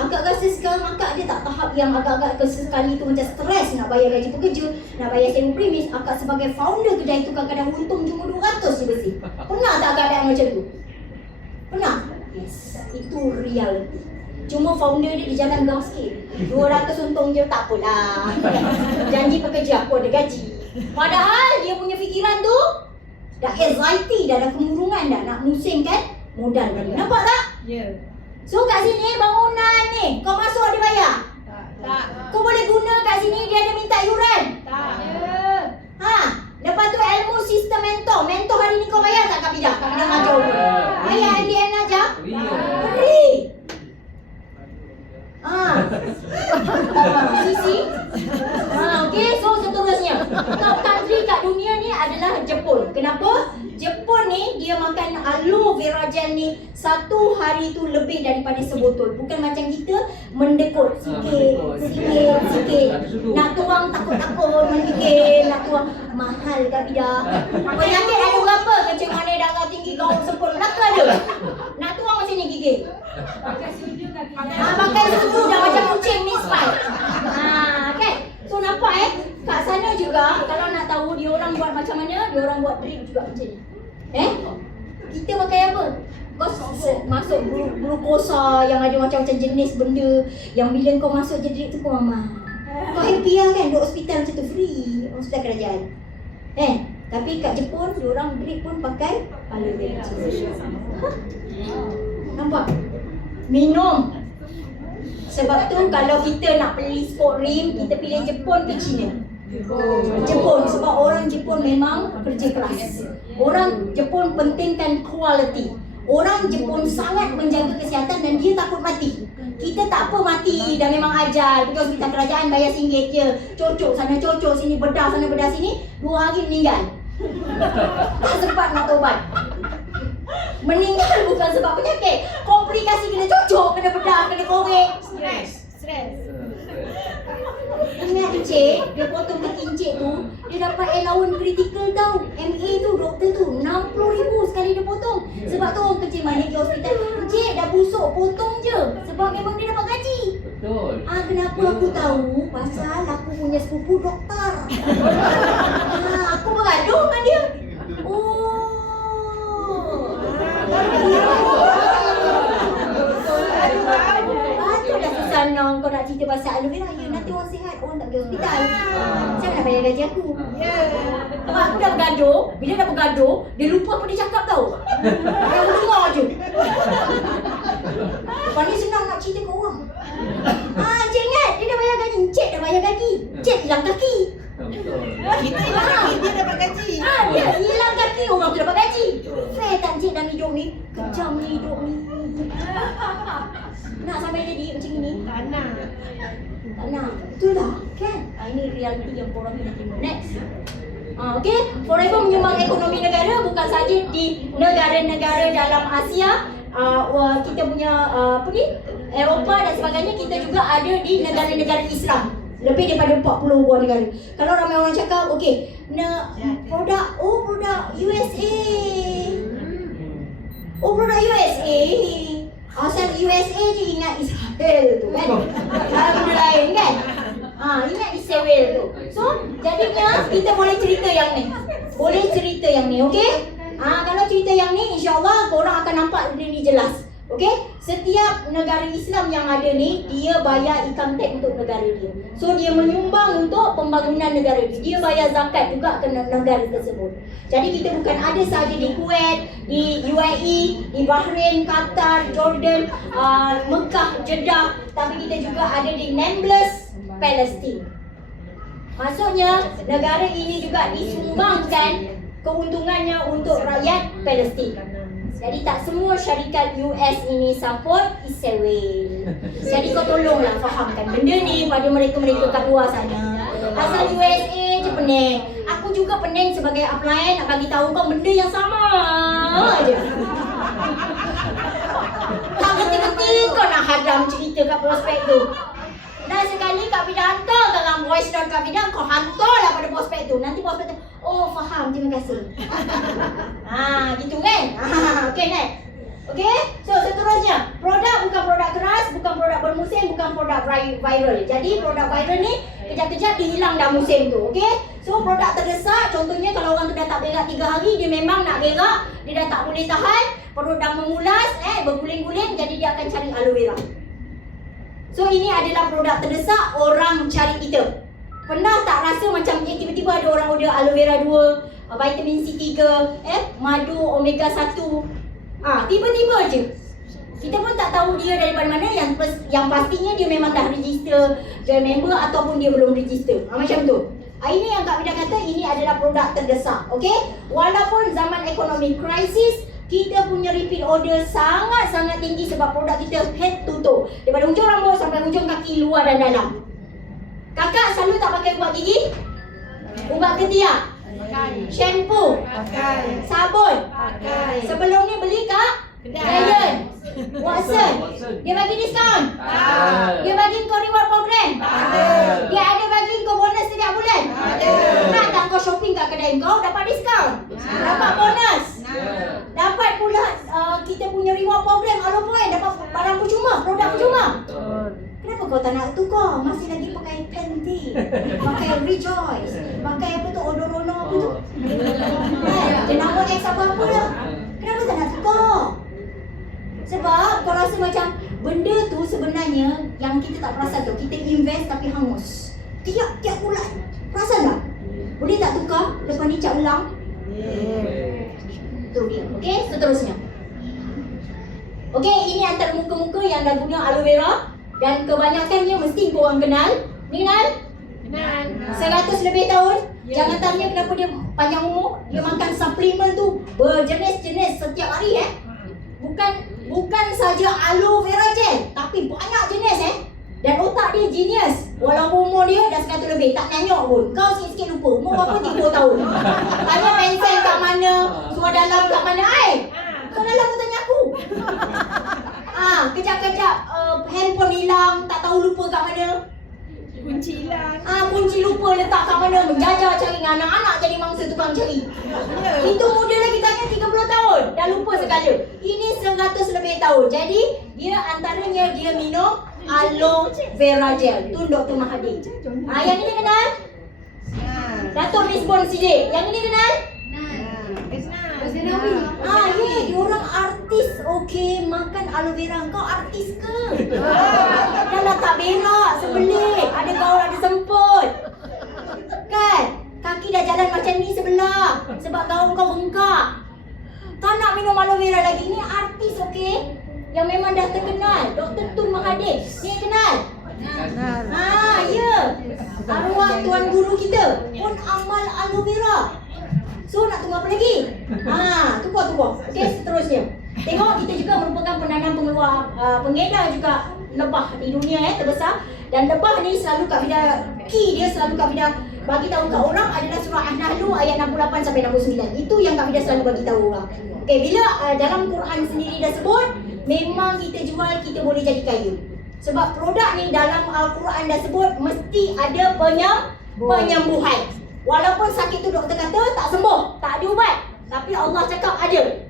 Akak rasa sekarang akak ada tak tahap yang agak-agak sekali tu macam stres nak bayar gaji pekerja, nak bayar sewa premis. Akak sebagai founder kedai tu kadang-kadang untung cuma 200 je bersih. Pernah tak keadaan macam tu? Pernah? Yes, itu reality. Cuma founder dia di jalan gang sikit, 200 untung je, tak apalah. Janji pekerja aku ada gaji. Padahal dia punya fikiran tu dah anxiety, dah ada kemurungan dah nak musingkan modal tadi. Nampak tak? Ya. So kat sini bangunan ni kau masuk ada bayar? Tak. Kau boleh guna kat sini, dia ada minta yuran. Tak. Ha, lepas tu ilmu sistem mentor. Mentor hari ni kau bayar tak Kak Bidah? Kak Bidah ajar pun. Bayar MDN ajar? Free. Sisi. Okey, so seterusnya. Top country kat dunia ni adalah Jepun. Kenapa? Jepun ni dia makan aloe vera gel ni satu hari tu lebih daripada sebotol. Bukan macam kita mendekut sikit. Nak tuang takut-takut menggigil, nak tuang mahal Kak Bidah. Penyakit ada berapa? Kencing manis, darah tinggi, kau sempur, Melaka ada. Nak tuang macam ni gigil. Pakai sudu dah macam kucing ni spike. Kan? So nampak kat sana juga kalau nak tahu dia orang buat macam mana, dia orang buat drink juga macam ni. Kita pakai apa? Kau masuk glukosa yang ada macam-macam jenis benda yang bila kau masuk je drink tu kau aman. Kau happy lah kan duduk hospital macam tu free, hospital kerajaan. Tapi kat Jepun dia orang drink pun pakai aloe vera gel. Nampak? Minum. Sebab tu kalau kita nak beli sport rim, kita pilih Jepun ke China? Jepun, sebab orang Jepun memang kerja keras. Orang Jepun pentingkan quality. Orang Jepun sangat menjaga kesihatan dan dia takut mati. Kita tak apa mati, dah memang ajal. Pergi hospital kerajaan bayar RM1 je. Cocok sana cocok sini, bedah sana bedah sini, 2 hari meninggal. Tak sempat nak taubat. Meninggal bukan sebab penyakit. Komplikasi kena cocok, kena bedah, kena korek. Stres. Ingat Encik, dia potong kaki Encik tu, dia dapat allowance critical tau. MA tu, doktor tu, RM60,000 sekali dia potong. Sebab tu orang kencing manis ke hospital, Encik dah busuk, potong je. Sebab memang dia dapat gaji. Betul. Kenapa aku tahu? Pasal aku punya sepupu doktor. Aku bergaduh dengan dia. Patutlah susah nong kau nak cerita pasal aloe vera. Ya, nanti orang sihat, orang tak pergi hospital. Siapa nak bayar gaji aku? Sebab aku dah bergaduh. Bila dah bergaduh, dia lupa apa dia cakap tau. Aku dengar je. Lepas ni senang nak cerita ke orang. Encik ingat, dia dah bayar gaji. Encik dah bayar gaji. Encik hilang kaki. Kita hilang kaki, dia dapat gaji. Dia hilang kaki, orang tu dapat gaji. Fair tak Encik dalam hidup ni? Kejam ni hidup ni. Nak sampai jadi macam ni? Tak nak. Tak nak. Betul tak? Kan? Ini realiti yang korang kena terima. Next. Okay, Forever menyumbang ekonomi negara bukan saja di negara-negara dalam Asia, kita punya Eropah dan sebagainya, kita juga ada di negara-negara Islam. Lebih daripada 40 buah negara. Kalau ramai orang cakap, okay, produk USA. Produk USA. Asal USA je ingat Israel tu kan. Benda lain kan. Ingat Israel tu. So, jadinya kita boleh cerita yang ni. Okey? Kalau cerita yang ni, insyaAllah korang akan nampak benda ni jelas. Okey? Setiap negara Islam yang ada ni, dia bayar income tax untuk negara dia. So, dia menyumbang untuk pembangunan negara dia. Dia bayar zakat juga ke negara tersebut. Jadi, kita bukan ada sahaja di Kuwait, di UAE, di Bahrain, Qatar, Jordan, Mekah, Jeddah. Tapi kita juga ada di Nablus, Palestin. Maksudnya, negara ini juga disumbangkan keuntungannya untuk rakyat Palestin. Jadi tak semua syarikat US ini support Israel. Jadi kau tolonglah fahamkan benda ni pada mereka-mereka kat luar sana. Asal USA je pening. Aku juga pening sebagai upline nak bagi tahu kau benda yang sama aje. Tak kerti-kerti kau nak hadam cerita kat prospek tu. Dan sekali Kak Bidah hantar dalam voice note Kak Bidah, kau hantarlah pada prospek tu. Nanti prospek tu, oh faham, terima kasih. Gitu kan? Okay, next. Okay, so seterusnya, produk bukan produk keras, bukan produk bermusim, bukan produk viral. Jadi produk viral ni kejap-kejap dia hilang dah musim tu. Okay, so produk terdesak, contohnya kalau orang tu dah tak berak 3 hari, dia memang nak berak, dia dah tak boleh tahan, perut dah memulas, berguling-guling, jadi dia akan cari aloe vera. So ini adalah produk terdesak, orang cari kita. Pernah tak rasa macam tiba-tiba ada orang order aloe vera 2, vitamin C 3, madu omega 1. Tiba-tiba je. Kita pun tak tahu dia daripada mana. Yang pastinya dia memang dah register join member ataupun dia belum register. Macam tu. Ini yang Kak Vida kata ini adalah produk terdesak. Okay? Walaupun zaman ekonomi krisis, kita punya repeat order sangat-sangat tinggi sebab produk kita head to toe. Daripada hujung rambut sampai hujung kaki, luar dan dalam. Kakak selalu tak pakai ubat gigi? Ubat ketiak? Shampoo? Pakai. Sabun? Pakai. Sebelum ni beli kat Giant, Watson. Dia bagi diskaun? Dia bagi kau reward program? Dia ada bagi kau bonus setiap bulan? Nak tak kau shopping kat kedai kau dapat diskaun? Dapat bonus? Dapat pula kita punya reward program Alo Point, dapat barang percuma, produk percuma. Kenapa kau tak nak tukar? Masih lagi pakai Pantene, pakai Rejoice, pakai apa tu, Odorono apa tu, jenama X apa-apa lah. Kenapa tak nak tukar? Sebab kau rasa macam benda tu sebenarnya yang kita tak perasan tu, kita invest tapi hangus. Tiap bulan. Perasan tak? Boleh tak tukar? Lepas ni cat ulang? Tu dia. Okey, seterusnya. Okey, ini antara muka-muka yang dah guna aloe vera. Dan kebanyakannya mesti korang kenal. Ni kenal? Kenal. 100 lebih tahun. Jangan tanya kenapa dia panjang umur. Dia makan suplemen tu berjenis-jenis setiap hari Bukan saja aloe vera gel, tapi banyak jenis Dan otak dia genius. Walaupun umur dia dah 100 lebih, tak nyanyok pun. Kau sikit-sikit lupa. Umur berapa? 30 tahun. Tanya pensel kat mana, suara dalam kat mana. Suara dalam tu tanya aku. Kejap-kejap handphone hilang, tak tahu lupa kat mana. Kunci hilang. Kunci lupa letak kat mana. Menjajar cari dengan anak-anak jadi mangsa tukang cari. Itu muda lagi tanya 30 tahun. Dah lupa segala. Ini 100 lebih tahun. Jadi dia antaranya dia minum aloe vera gel. Tu Dr. Mahathir. Yang ini kenal? Datuk Miss Bon Sidik. Yang ini kenal? Ya, diorang artis. Okey, makan aloe vera. Kau artis ke? Dah lah tak berak sebelit. Ada gaul, ada semput. Kan? Kaki dah jalan macam ni sebelah. Sebab gaul kau bengkak. Tak nak minum aloe vera lagi. Ni artis, okey? Yang memang dah terkenal. Dr. Tun Mahathir. Ni kenal? Ya. Arwah tuan guru kita pun amal aloe vera. So nak tunggu apa lagi? Tukar. Okey, seterusnya. Tengok, kita juga merupakan penanam pengedar juga lebah di dunia terbesar. Dan lebah ni selalu Kak Vida, key dia selalu Kak Vida bagi tahu kat orang adalah surah An-Nahl ayat 68 sampai 69. Itu yang Kak Vida selalu bagi tahu orang. Okey, bila dalam Quran sendiri dah sebut, memang kita jual, kita boleh jadi kaya. Sebab produk ni dalam Al-Quran dah sebut mesti ada penyembuhan. Walaupun sakit tu doktor kata tak sembuh, tak ada ubat, tapi Allah cakap ada.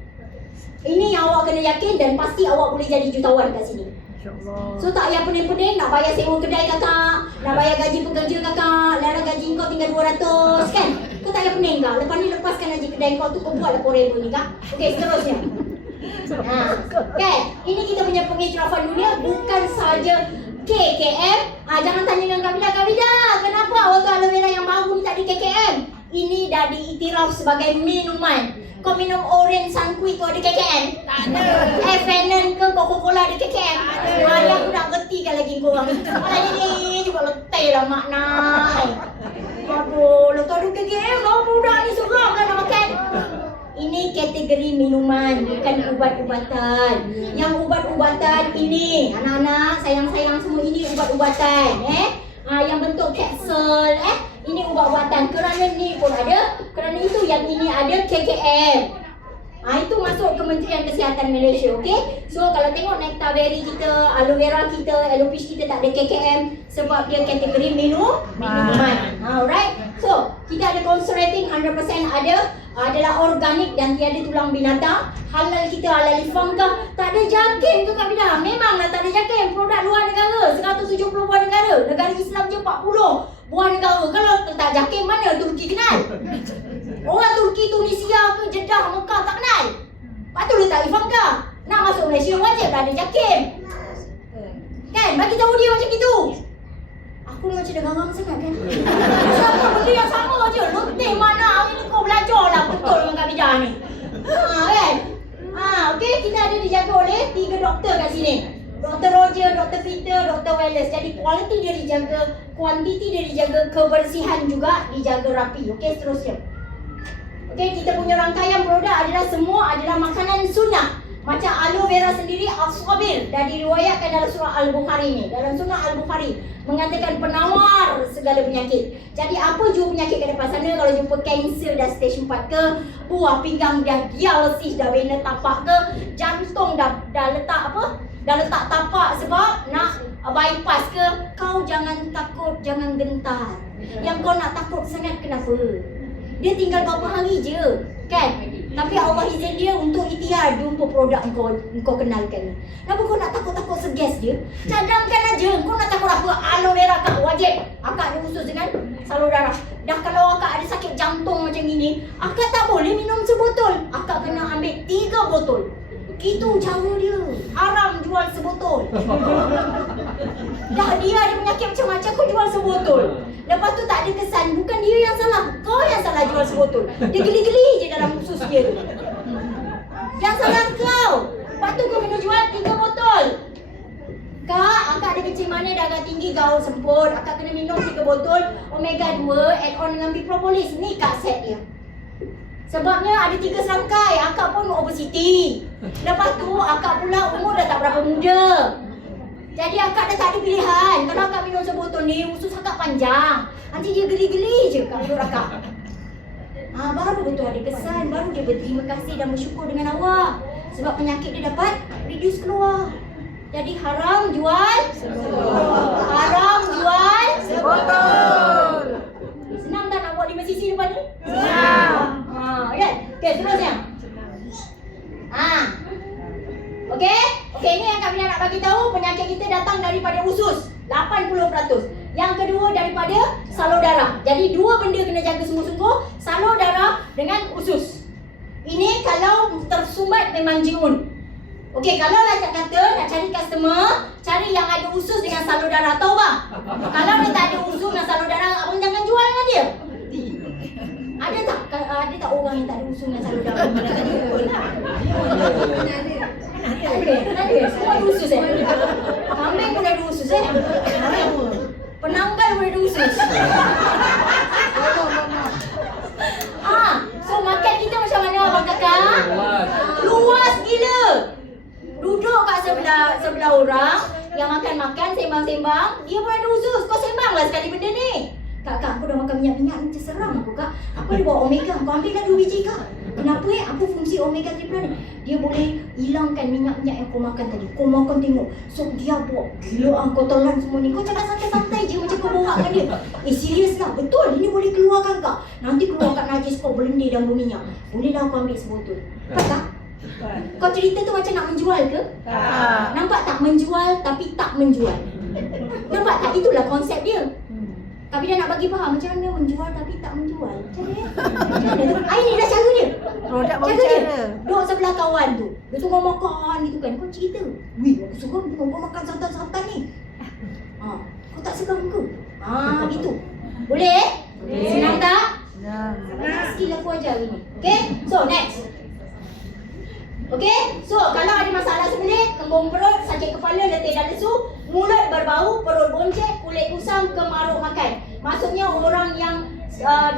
Ini yang awak kena yakin dan pasti awak boleh jadi jutawan kat sini. So tak payah pening-pening nak bayar sewa kedai kakak, nak bayar gaji pekerja kakak, dalam gaji kau tinggal 200 kan? Kau tak payah pening kak. Lepas ni lepaskan gaji kedai kau tu, kau buatlah RM4,000 ni kak. Okey, seterusnya. Kan? Ini kita punya pengiktirafan dunia, bukan saja KKM. Jangan tanya dengan Kak Vida, kenapa waktu aloe vera yang baru ni tak di KKM? Ini dah diiktiraf sebagai minuman. Kau minum Orange Sunquick tu ada KKM? Tak ada. F&N ke Coca-Cola ada KKM? Tak ada. Aku nak retikan lagi korang. Malah ni juga letih lah makna. Aduh, lepas ada KKM lah budak ni seram lah nak makan. Ini kategori minuman, bukan ubat-ubatan. Yang ubat-ubatan ini, anak-anak sayang-sayang semua, ini ubat-ubatan. Yang bentuk kapsul, ini ubat-ubatan. Kerana ni pun ada, kerana itu yang ini ada KKM. Itu masuk Kementerian Kesihatan Malaysia, okey? So kalau tengok nectar berry kita, aloe vera kita, aloe peach kita tak ada KKM sebab dia kategori minuman. Alright. So, kita ada consumer rating 100% adalah organik dan tiada tulang binatang. Halal kita halal Islam ke? Tak ada jakim tu Kak Vida. Memanglah tak ada jakim. Produk luar negara 170 buah negara. Negara Islam je 40 buah negara. Kalau tak jakim mana Turki kenal? Orang Turki, Tunisia ke Jeddah, Mekah tak kenal. Lepas tu letak Islam ke? Nak masuk Malaysia wajib ada jakim. Kan? Bagi tahu dia macam itu. Aku ni macam dah garang sangat kan? Sama benda yang sama je. Letih mana hari ni kau belajar lah betul dengan Kak Vida ni. Kan? Okey, kita ada dijaga oleh 3 doktor kat sini. Dr. Roger, Dr. Peter, Dr. Wallace. Jadi kualiti dia dijaga, kuantiti dia dijaga, kebersihan juga dijaga rapi. Okey, seterusnya. Okey, kita punya rangkaian produk adalah semua adalah makanan sunnah. Macam aloe vera sendiri as-sabir dah diriwayatkan dalam surah Al-Bukhari ni. Dalam surah Al-Bukhari mengatakan penawar segala penyakit. Jadi apa jua penyakit kat depan sana, kalau jumpa kanser dah stage 4 ke, buah pinggang dah dialisis dah bina tapak ke, jantung dah letak apa? Dah letak tapak sebab nak bypass ke, kau jangan takut, jangan gentar. Yang kau nak takut sangat kenapa? Dia tinggal berapa hari je, kan? Tapi Allah izin dia untuk ikhtiar jumpa produk kau kenalkan ni. Kenapa kau nak takut-takut segas dia? Cadangkan aja. Kau nak takut apa? Aloe vera akak wajib. Akak ada usus dengan salur darah. Dah kalau akak ada sakit jantung macam ini, akak tak boleh minum sebotol. Akak kena ambil 3 botol. Itu cara dia. Haram jual sebotol. Dah dia ada penyakit macam-macam, kau jual sebotol. Lepas tu tak ada kesan. Bukan dia yang salah, kau yang salah jual sebotol. Dia geli-geli je dalam usus dia tu. Yang salah kau. Lepas tu kau kena jual 3 botol. Kak, akak ada kecil manis, dah agak tinggi, gaul semput. Akak kena minum 3 botol Omega 2 add on dengan Bipropolis. Ni kak set dia. Sebabnya ada 3 serangkai. Akak pun obesity. Lepas tu akak pula umur dah tak berapa muda. Jadi akak dah tak ada pilihan. Kalau akak minum sebotol ni, usus akak panjang. Nanti dia geli-geli je kat mulut akak. Baru betul ada kesan. Baru dia berterima kasih dan bersyukur dengan awak. Sebab penyakit dia dapat reduce keluar. Jadi haram jual sebotol. Haram jual sebotol. Senang tak nak buat di sisi depan ni? Senang. Kan? Okey, seterusnya. Okey? Okey, ini yang kami nak bagi tahu, penyakit kita datang daripada usus 80%. Yang kedua daripada salur darah. Jadi 2 benda kena jaga sungguh-sungguh, salur darah dengan usus. Ini kalau tersumbat memang jiun. Okey, kalau lah kata nak cari customer, cari yang ada usus dengan salur darah, tahu bang? Kalau dia tak ada usus dengan salur darah, abang jangan jual dengan dia. Ada tak orang yang tak ada usus dengan salur darah? Ada. Semua ada usus Kambing pun ada usus Penanggal pun ada usus. So makan kita macam mana abang kakak? Luas gila. Duduk kat sebelah orang yang makan-makan, sembang-sembang, dia pun ada usus. Kau sembanglah sekali benda ni. Kak, aku dah makan minyak-minyak ni, terseram aku kak. Aku ada bawa omega, kau ambil dah 2 biji kak. Kenapa apa fungsi omega 3 ni? Dia boleh hilangkan minyak-minyak yang kau makan tadi. Kau makan tengok, so dia buat gila kau telan semua ni. Kau cakap santai-santai je macam kau bawa kan dia. Serius lah, betul ini boleh keluarkan kak. Nanti keluarkan najis kau berlendir dalam minyak. Boleh dah aku ambil sebotol. Kak? Kau cerita tu macam nak menjual ke? Nampak tak? Menjual tapi tak menjual. Nampak tak? Itulah konsep dia. Tapi dia nak bagi faham macam mana menjual tapi tak menjual. Macam mana? Ini dah cara dia. Produk berbicara. Duduk sebelah kawan tu. Dia tengah makan gitu kan. Kau cerita. Wih, aku seram tengok kau makan santan-santan ni. Kau tak seram ke? Gitu. Boleh? Senang tak? Senang. Skill aku ajar hari ni. Okay? So, next. Okay? So, kalau ada masalah sebenarnya, kembung perut, sakit kepala, letih dan lesu, mulut berbau, perut bonceng, kulit kusam, kemaruk makan. Maksudnya orang yang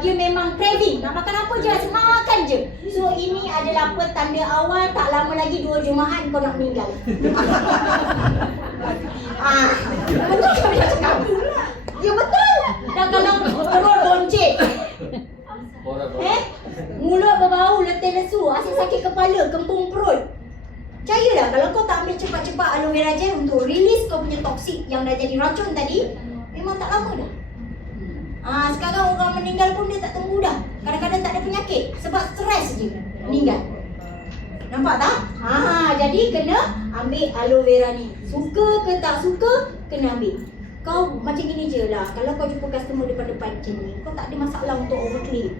dia memang craving, nak makan apa je, asyik makan je. So, ini adalah petanda awal, tak lama lagi 2 Jumaat kau nak meninggal. Betul ke bila cakap? Ya betul. Dan kalau perut bonceng, mulut berbau, letih lesu, asyik sakit kepala, kembung perut. Percayalah, kalau kau tak ambil cepat-cepat aloe vera gel untuk release kau punya toksik yang dah jadi racun tadi, memang tak lama dah. Sekarang orang meninggal pun dia tak tunggu dah. Kadang-kadang tak ada penyakit, sebab stres je meninggal. Nampak tak? Jadi kena ambil aloe vera ni. Suka ke tak suka, kena ambil. Kau macam gini je lah, kalau kau jumpa customer depan-depan macam ni, kau tak ada masalah untuk overclaim.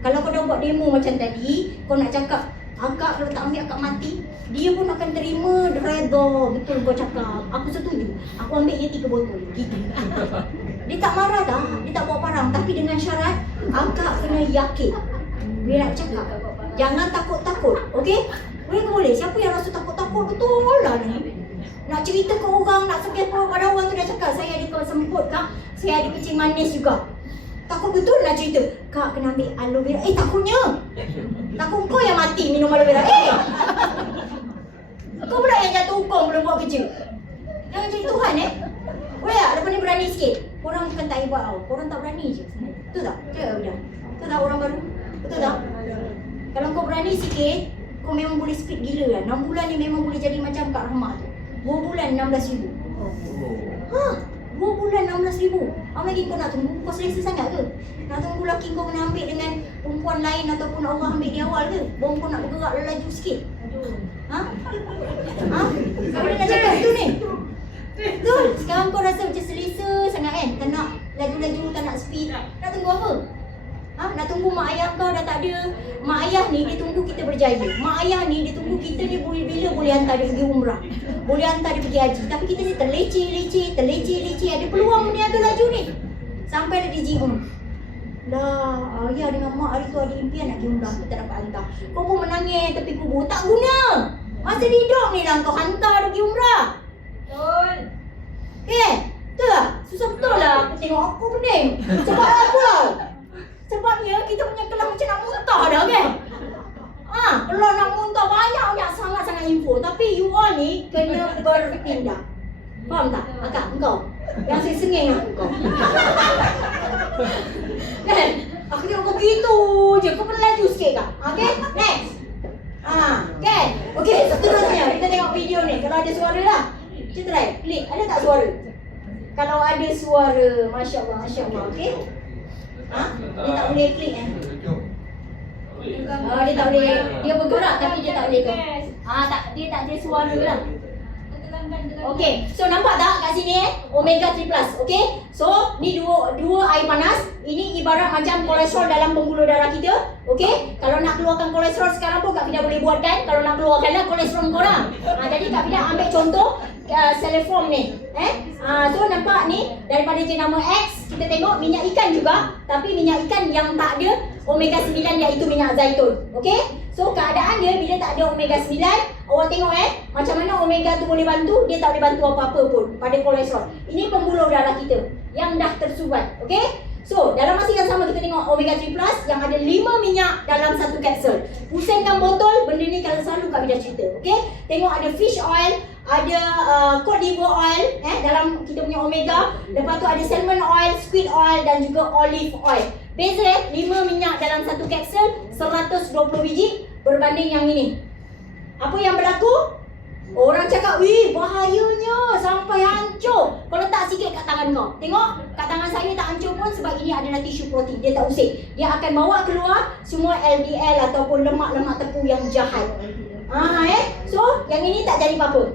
Kalau kau dah buat demo macam tadi, kau nak cakap akak kalau tak ambil akak mati, dia pun akan terima redha. Betul kau cakap, aku setuju, aku ambil je 3 botol gitu. Dia tak marah dah, dia tak buat parang. Tapi dengan syarat akak kena yakin. Dia nak cakap, jangan takut-takut, okey? Boleh ke boleh? Siapa yang rasa takut-takut betul lah ni? Nak cerita ke orang, nak sakit pada orang tu dah cakap, saya ada kawan semput kak, saya ada kencing manis juga. Takut betul nak cerita. Kak kena ambil aloe vera. Takutnya. Takut kau yang mati minum aloe vera. Kau pula yang jatuh hukum belum buat kerja. Jangan jadi Tuhan Boleh tak? Lepas ni berani sikit. Korang bukan tak hebat tau. Korang tak berani je sebenarnya. Betul tak? Cakap Ida. Betul tak orang baru? Betul tak? Kalau kau berani sikit, kau memang boleh speed gila kan. 6 bulan ni memang boleh jadi macam Kak Rahmat tu. 2 bulan 16,000. Ha? 2 bulan 16,000. Apa lagi kau nak tunggu? Kau selesa sangat ke? Nak tunggu laki kau kena ambil dengan perempuan lain ataupun Allah ambil di awal ke? Baru kau nak bergerak laju sikit? Ha? Ha? Kau nak cakap tu ni? Betul. Sekarang kau rasa macam selesa sangat kan? Tak nak laju-laju, tak nak speed. Nak tunggu apa? Ha? Nak tunggu mak ayah kau dah tak ada. Mak ayah ni dia tunggu kita berjaya. Mak ayah ni dia tunggu kita ni bila boleh hantar dia pergi umrah. Boleh hantar dia pergi haji. Tapi kita ni terleceh. Ada peluang ni agak laju ni. Sampai dah di jiung. Dah ayah dengan mak hari tu ada impian nak pergi umrah. Kita dapat hantar. Kau pun menangis tepi kubur. Tak guna. Masa dia hidup ni lah kau hantar dia pergi umrah. Betul. Betul tak? Susah betul lah. Tengok aku pening. Sebab apa? Sebabnya kita punya kelam macam nak muntah dah kan? Kalau nak muntah banyak sangat-sangat info. Tapi you all ni kena berpindah. Faham tak? Akak, engkau yang sengeng aku kau. Kan? Aku tengok kau gitu je. Kau pernah laju sikit kak? Okay? Next. Kan? Okay, seterusnya kita tengok video ni. Kalau ada suara lah. Kita try. Klik. Ada tak suara? Kalau ada suara, Masya Allah. Okay? Dia tak boleh klik dia tak boleh. Dia bergerak tapi dia tak boleh dia tak ada suara lah. Okay, so nampak tak kat sini Omega 3 Plus, okay? So, ni dua air panas. Ini ibarat macam kolesterol dalam pembuluh darah kita, okay? Kalau nak keluarkan kolesterol sekarang pun Kak Fida boleh buat kan? Kalau nak keluarkan lah kolesterol korang. Jadi Kak Fida ambil contoh Celeform ni. So nampak ni daripada jenama X, kita tengok minyak ikan juga, tapi minyak ikan yang tak ada omega 9 iaitu minyak zaitun. Okey? So keadaan dia bila tak ada omega 9, awak tengok macam mana omega tu boleh bantu, dia tak boleh bantu apa-apa pun pada kolesterol. Ini pembuluh darah kita yang dah tersubat. Okey? So, dalam masa yang sama kita tengok Omega 3 Plus yang ada 5 minyak dalam satu kapsul. Pusingkan botol, benda ni kalau selalu Kak Fida cerita. Okay? Tengok ada fish oil, ada cod liver oil dalam kita punya omega. Lepas tu ada salmon oil, squid oil dan juga olive oil. Beza 5 minyak dalam satu kapsul, 120 biji berbanding yang ini. Apa yang berlaku? Orang cakap, bahayanya sampai hancur. Kau letak sikit kat tangan kau. Tengok, kat tangan saya tak hancur pun sebab ini adalah tisu protein. Dia tak usik. Dia akan bawa keluar semua LDL ataupun lemak-lemak tepung yang jahat. So, yang ini tak jadi apa-apa.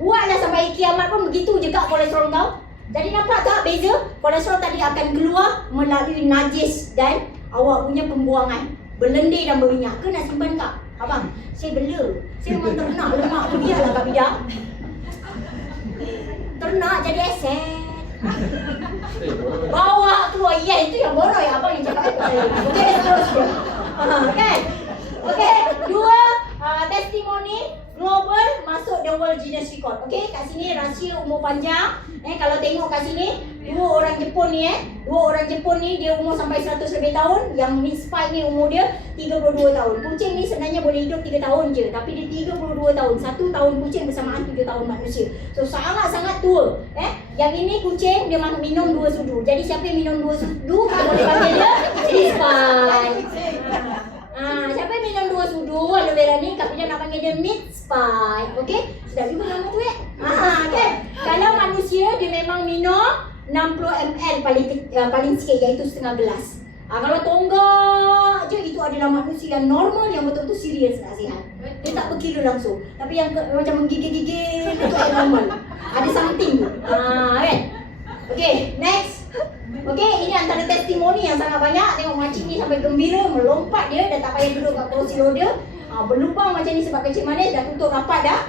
Buatlah sampai kiamat pun begitu je kat kolesterol kau. Jadi nampak tak beza? Kolesterol tadi akan keluar melalui najis dan awak punya pembuangan. Berlendir dan berminyak. Ke nak simpan kak? Abang, saya bela. Saya memang ternak lemak tu. Biarlah Kak Fida. Ternak jadi aset. Bawa keluar. Ya, itu yang bodoh ya abang yang cakap kat saya. Okey, seterusnya. Kan? Okey, 2 testimoni global masuk the world Guinness Record. Okey, kat sini rahsia umur panjang. Kalau tengok kat sini, dua orang Jepun ni dia umur sampai 100 lebih tahun. Yang Miss Spike ni umur dia 32 tahun. Kucing ni sebenarnya boleh hidup 3 tahun je, tapi dia 32 tahun. 1 tahun kucing bersamaan 7 tahun manusia. So sangat-sangat tua. Yang ini kucing dia minum 2 sudu. Jadi siapa yang minum 2 sudu, kita boleh panggil dia Miss Spike. Siapa yang minum 2 sudu aloe vera ni, Kak Fida nak panggil dia Meat Spike. Okey? Sedap juga nama tu kan? Kalau manusia dia memang minum 60 ml paling sikit, iaitu setengah gelas. Kalau tonggak je, itu adalah manusia yang normal, yang betul-betul serius nak sihat. Dia tak berkira langsung. Tapi yang macam menggigil-gigil itu normal. Ada something tu. Kan? Okay, next. Okay, ini antara testimoni yang sangat banyak. Tengok makcik ni sampai gembira, melompat dia, dah tak payah duduk kat kerusi roda. Berlubang macam ni sebab kencing manis, dah tutup rapat dah.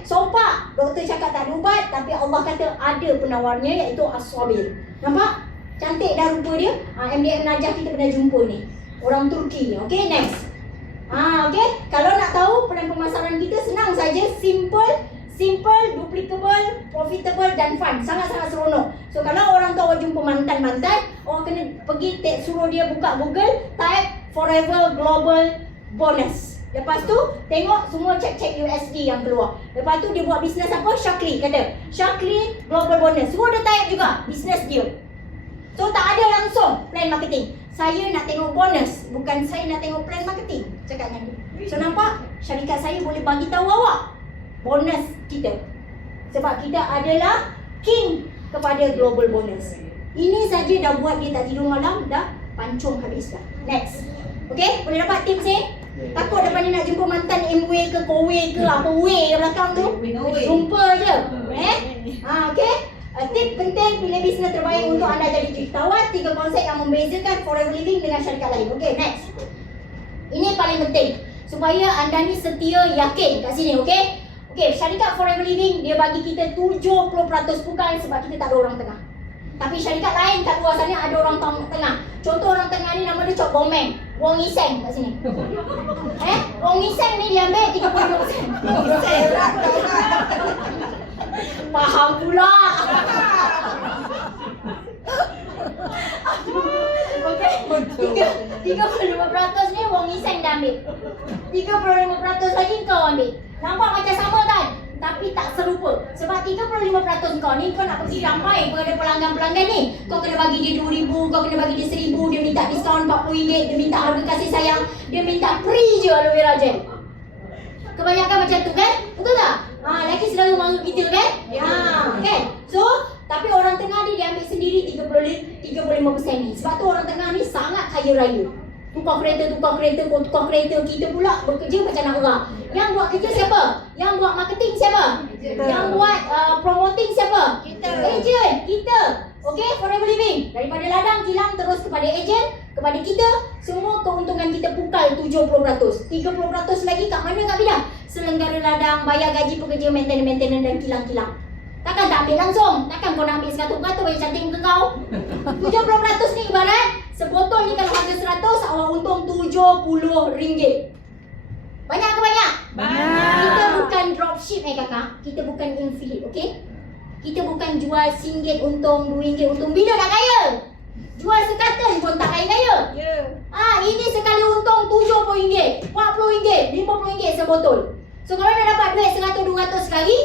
Sopak, doktor cakap tak ada ubat, tapi Allah kata ada penawarnya, iaitu As-Sabir. Nampak? Cantik dah rupa dia. MDM Najah kita pernah jumpa ni. Orang Turki ni. Okay, next. Okay. Kalau nak tahu plan pemasaran kita senang saja, simple, duplicable, profitable dan fun. Sangat-sangat seronok. So kalau orang tu awak jumpa mantan-mantan, awak kena pergi suruh dia buka Google, type Forever Global Bonus. Lepas tu tengok semua cek USD yang keluar. Lepas tu dia buat bisnes apa? Shaklee kata. Shaklee Global Bonus. Semua dia type juga bisnes dia. So tak ada langsung plan marketing. Saya nak tengok bonus, bukan saya nak tengok plan marketing. Cakap dengan dia. So nampak? Syarikat saya boleh bagi tahu awak bonus kita. Sebab kita adalah king kepada global bonus. Ini saja dah buat dia tak tidur malam, dah pancung habis dah. Next. Okay, boleh dapat tips ni? Takut depan ni nak jumpa mantan MW ke Kowe ke apa way ke belakang tu? Jumpa je. Okay. Tip penting, pilih bisnes terbaik untuk anda jadi jutawan. 3 konsep yang membezakan Forever Living dengan syarikat lain. Okay, next. Ini paling penting supaya anda ni setia, yakin kat sini, okay? Okay, syarikat Forever Living dia bagi kita 70% bukan sebab kita tak ada orang tengah. Tapi syarikat lain kat luar sana ada orang tengah. Contoh orang tengah ni nama dia Cok Bomeng, Wong Iseng kat sini. Wong Iseng ni dia ambil 30%. Faham pula. Okay, 35% ni Wong Iseng dah ambil. 35% lagi kau ambil. Nampak macam sama kan? Tapi tak serupa. Sebab 35% kau ni, kau nak pergi ramai kepada pelanggan-pelanggan ni. Kau kena bagi dia RM2,000, kau kena bagi dia RM1,000, dia minta diskaun RM40, dia minta harga kasih sayang, dia minta free je aloe vera gel. Kebanyakan macam tu kan? Betul tak? Lelaki selalu mahu kita kan? Kan? So, tapi orang tengah ni dia ambil sendiri 35% ni. Sebab tu orang tengah ni sangat kaya raya. Tukar kereta, kita pula bekerja macam nak gerak. Yang buat kerja siapa? Yang buat marketing siapa? Yang buat promoting siapa? Agent, kita. Okay, Forever Living. Daripada ladang kilang terus kepada agent, kepada kita, semua keuntungan kita pukal 70%. 30% lagi kat mana Kak Vida? Selenggara ladang, bayar gaji pekerja, maintenance dan kilang-kilang. Takkan tak ambil langsung? Takkan kau nak ambil 100% bagi cantik muka kau? 70% ni ibarat sebotol ni kalau harga 100, awak untung RM70. Banyak ke banyak? Banyak. Kita bukan dropship kakak. Kita bukan affiliate, okey? Kita bukan jual RM1 untung, RM2 untung. Bila nak kaya? Jual sekatan pun tak kaya-kaya. Ini sekali untung RM70, RM40, RM50 sebotol. So kalau nak dapat duit 100-200 sekali,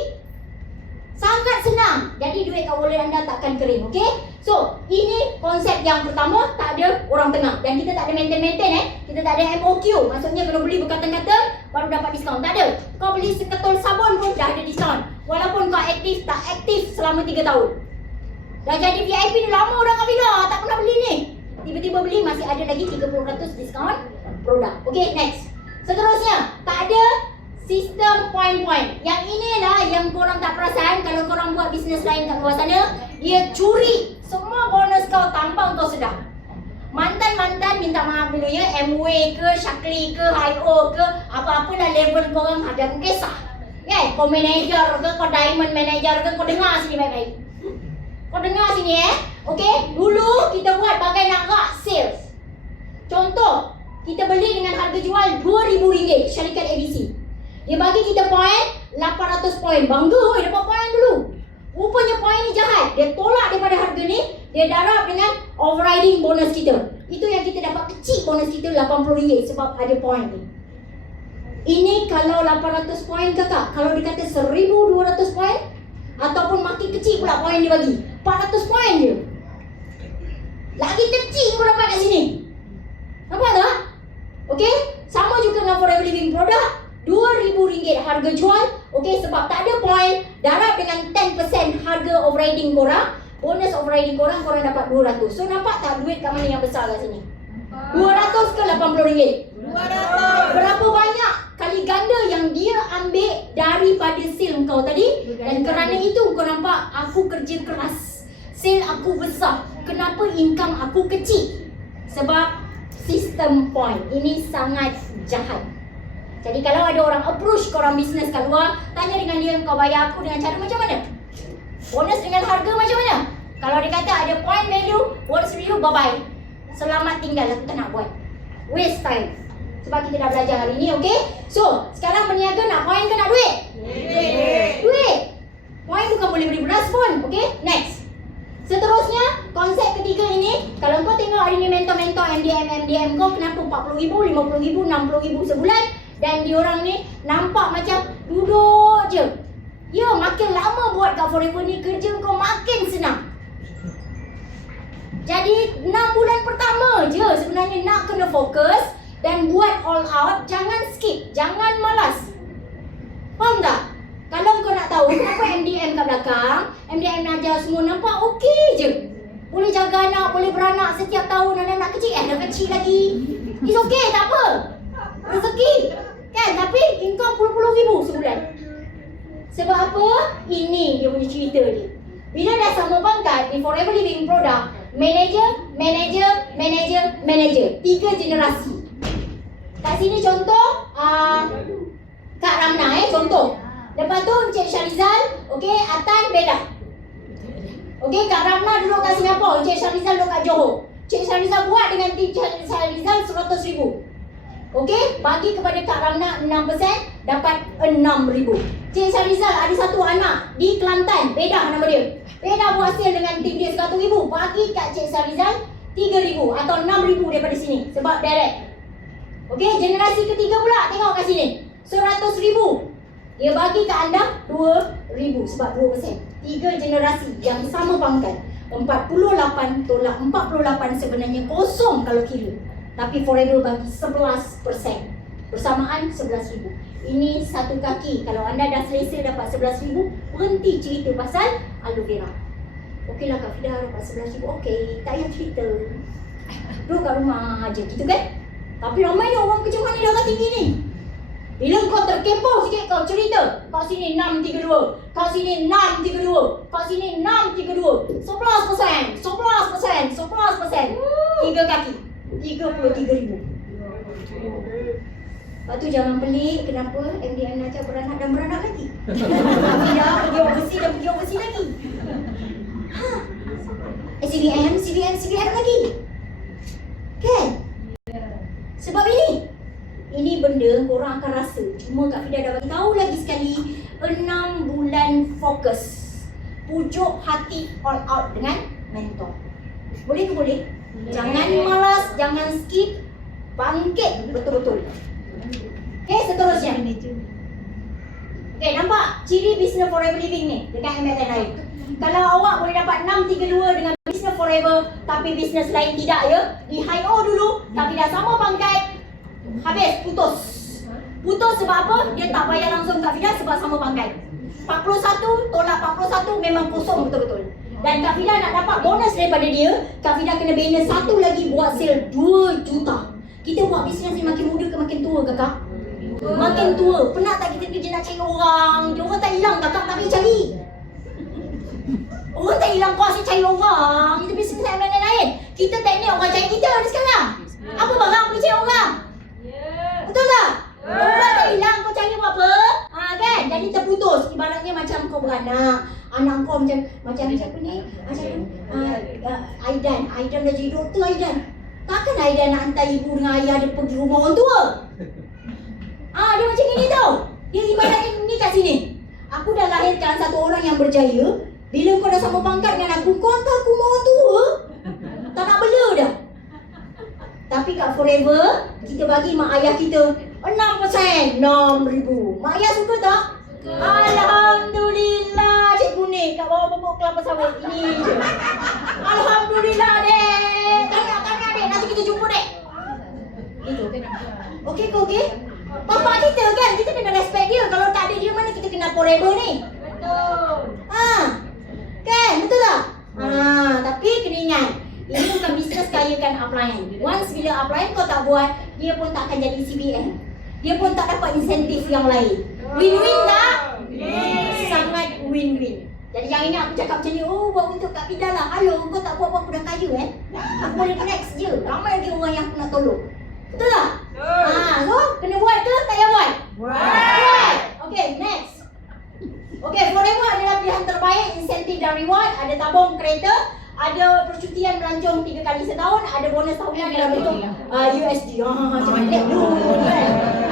sangat senang. Jadi duit kat wallet anda takkan kering, okey? So, ini konsep yang pertama, tak ada orang tengah. Dan kita tak ada maintain. Kita tak ada MOQ. Maksudnya kena beli berkata-kata baru dapat diskaun. Tak ada. Kau beli seketol sabun pun dah ada diskaun. Walaupun kau aktif, tak aktif selama 3 tahun. Dah jadi VIP ni lama dah Kak Bila, tak pernah beli ni. Tiba-tiba beli masih ada lagi 30% diskaun produk. Okey, next. Seterusnya, tak ada sistem point-point. Yang inilah yang korang tak perasan. Kalau korang buat bisnes lain kat luar sana, dia curi semua bonus kau tanpa kau sedar. Mantan-mantan minta maaf dulu ya, MW ke, Shaklee ke, HIO ke, apa-apalah level korang ada aku kisah. Kan? Kau manager ke, kau diamond manager ke, kau dengar sini baik-baik. Kau dengar sini okey? Dulu kita buat bagai nak rak sales. Contoh, kita beli dengan harga jual RM2,000 syarikat ABC. Dia bagi kita poin 800 poin. Bangga oi dapat poin dulu. Rupanya poin ni jahat. Dia tolak daripada harga ni, dia darab dengan overriding bonus kita. Itu yang kita dapat kecil bonus kita RM80 sebab ada poin ni. Ini kalau 800 poin kakak. Kalau dia kata 1200 poin ataupun makin kecil pula poin dia bagi, 400 poin je. Lagi kecil kau dapat kat sini. Nampak tak? Okey? Sama juga dengan Forever Living produk. RM2,000 harga jual. Okey, sebab tak ada poin, darab dengan 10% harga overriding korang. Bonus overriding korang dapat 200. So nampak tak duit kat mana yang besar kat sini? 200 ke RM80? 200. Berapa banyak kali ganda yang dia ambil daripada sale kau tadi. Dan kerana itu kau nampak aku kerja keras, sale aku besar. Kenapa income aku kecil? Sebab sistem point ini sangat jahat. Jadi kalau ada orang approach korang bisnes kat luar, tanya dengan dia, kau bayar aku dengan cara macam mana? Bonus dengan harga macam mana? Kalau dia kata ada point value, bonus value, bye-bye. Selamat tinggal, aku tak nak buat. Waste time. Sebab kita dah belajar hari ni, okey? So, sekarang berniaga nak poin ke nak duit? Duit. Poin bukan boleh beli beras pun, okey? Next. Seterusnya, konsep ketiga ini, kalau kau tengok hari ni mentor-mentor MDM kau kenapa 40,000, 50,000, 60,000 sebulan dan diorang ni nampak macam duduk je. Ya, makin lama buat kat Forever ni kerja kau makin senang. Jadi 6 bulan pertama je sebenarnya nak kena fokus dan buat all out, jangan skip, jangan malas. Faham tak? Kalau kau nak tahu kenapa MDM kat belakang, MDM ajar semua nampak okey je. Boleh jaga anak, boleh beranak setiap tahun, anak-anak kecil, dah kecil lagi. It's okay, tak apa. Rezeki. Kan? Tapi income puluh-puluh ribu sebulan. Sebab apa? Ini dia punya cerita dia. Bila dah sama pangkat di Forever Living product, manager. 3 generasi. Kat sini contoh, Kak Ramna contoh. Lepas tu Encik Syarizal, okey, Atan Beda. Okey, Kak Ramna duduk kat Singapura, Encik Syarizal duduk kat Johor. Encik Syarizal buat dengan Encik Syarizal 100,000. Okey, bagi kepada Kak Ramna 6%, dapat 6,000. Encik Syarizal ada satu anak di Kelantan, Beda nama dia. Beda buat hasil dengan tim dia 100,000, bagi kat Encik Syarizal 3,000 atau 6,000 daripada sini sebab direct. Okey, generasi ketiga pula tengok kat sini. 100,000. Dia bagi ke anda 2,000 sebab 2%. 3 generasi yang sama pangkat. 48 tolak 48 sebenarnya kosong kalau kira. Tapi Forever bagi 11%. Bersamaan 11,000. Ini satu kaki. Kalau anda dah selesa dapat 11,000, berhenti cerita pasal aloe vera. Okeylah Kak Fida dapat 11,000. Okey, tak payah cerita. Duduk kat rumah aja gitu kan? Tapi ramai ni orang kerja mana darah tinggi ni. Bila kau terkepoh sikit kau cerita. Kat sini 632. Kat sini 632. Kat sini 632. 11%. 11%. 11%. 3 kaki. 33,000. Lepas tu jangan pelik kenapa MDM nak beranak dan beranak lagi. Tapi dah pergi overseas lagi. CVM lagi. Kan? Sebab ini benda korang akan rasa. Cuma Kak Fida dah bagi tahu lagi sekali, 6 bulan fokus. Pujuk hati all out dengan mentor. Boleh ke boleh? Jangan malas, jangan skip. Bangkit betul-betul. Okay, seterusnya. Okay, nampak ciri Business Forever Living ni dekat MLN lain. Kalau awak boleh dapat 632 dengan Business Forever tapi bisnes lain tidak ya, di HIO dulu tapi dah sama pangkat, habis, putus. Putus sebab apa? Dia tak bayar langsung Kak Fida sebab sama pangkat. 41 tolak 41 memang kosong betul-betul. Dan Kak Fida nak dapat bonus daripada dia, Kak Fida kena bina satu lagi buat sale 2 juta. Kita buat bisnes ni makin muda ke makin tua kakak? Makin tua. Penat tak kita kerja nak cari orang? Dia orang tak hilang kakak, tak payah cari. Orang tak hilang kuasa cari orang. Kita bisnes lain. Kita teknik orang cari kita ada sekarang. Apa barang boleh cari orang? Betul tak? Orang tak hilang, kau cari buat apa? Kan? Jadi terputus. Ibaratnya macam kau beranak. Anak kau macam siapa ni? Aidan dah jadi doktor Aidan. Takkan Aidan nak hantar ibu dengan ayah dia pergi rumah orang tua? Dia macam ni tau. Dia ibaratnya ni kat sini. Aku dah lahirkan satu orang yang berjaya. Bila kau dah sama pangkat dengan aku, kau hantar aku rumah orang tua? Tak nak bela dah. Tapi kat Forever, kita bagi mak ayah kita 6%, 6,000. Mak ayah suka tak? Alhamdulillah, cikgu ni kat bawah pokok kelapa sawit. Ini je. Alhamdulillah dek. Tanya dek, nanti kita jumpa dek. Gitu. Okey ke okey? Bapak kita kan, kita kena respect dia. Kalau tak ada dia, mana kita kenal Forever ni? Betul. Kan, betul tak? Tapi kena ingat, ini bukan bisnes kayakan upline. Once bila upline kau tak buat, dia pun tak akan jadi CBM. Dia pun tak dapat insentif yang lain. Win-win tak? Sangat win-win. Jadi yang ini aku cakap macam ni, buat untuk Kak Fida lah. Halo, kau tak buat-buat aku dah kaya Aku boleh next je. Ramai lagi orang yang aku nak tolong. Betul tak? So, kena buat ke tak payah buat? Buat! Okay, next. Okay, Forever adalah pilihan terbaik, insentif dan reward. Ada tabung kereta, ada percutian melancong 3 kali setahun, ada bonus tahunan dalam bentuk USD. Macam mana?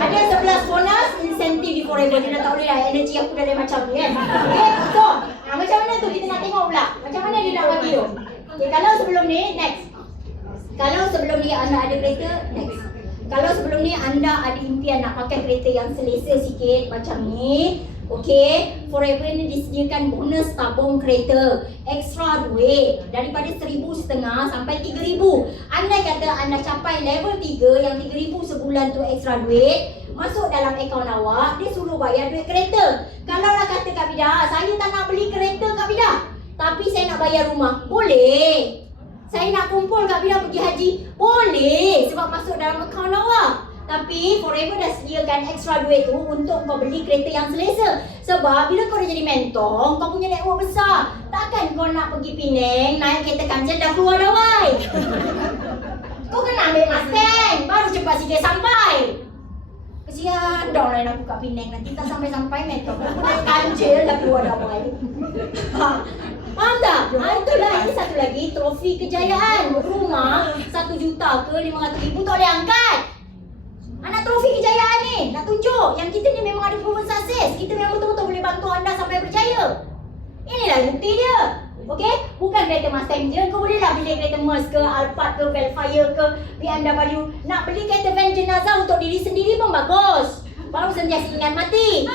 Ada 11 bonus insentif di Forever. Dia dah tahu dia dah, energi aku dah lain macam ni kan. Okay, so macam mana tu kita nak tengok pula. Macam mana dia nak bagi tu. Okay, kalau sebelum ni, next. Kalau sebelum ni anda ada kereta, next. Kalau sebelum ni anda ada impian nak pakai kereta yang selesa sikit macam ni, okey, Forever ni disediakan bonus tabung kereta, ekstra duit daripada 1,500 sampai 3,000. Andai kata anda capai level 3 yang 3,000 sebulan tu ekstra duit, masuk dalam akaun awak, dia suruh bayar duit kereta. Kalau lah kata Kak Vida, saya tak nak beli kereta Kak Vida, tapi saya nak bayar rumah, boleh. Saya nak kumpul Kak Vida pergi haji, boleh, sebab masuk dalam akaun awak. Tapi Forever dah sediakan ekstra duit tu untuk kau beli kereta yang selesa. Sebab bila kau dah jadi mentong, kau punya network besar. Takkan kau nak pergi Penang, naik kereta kancil dah keluar dah wai. Kau kena ambil Mustang, baru cepat sikit sampai. Kesian dah lain aku kat Penang, nanti tak sampai-sampai mentong. Aku naik kancil dah keluar dah wai. Faham tak? Itulah, ini satu lagi trofi kejayaan. Rumah 1 juta ke 500,000 tak boleh angkat. Anak trofi kejayaan ni, nak tunjuk yang kita ni memang ada proven success. Kita memang betul-betul boleh bantu anda sampai berjaya. Inilah bukti dia. Okey? Bukan kereta Mustang je, kau boleh lah beli kereta Merc ke, Alphard ke, Velfire ke, BMW. Nak beli kereta van jenazah untuk diri sendiri pun bagus. Baru sentiasa ingat mati.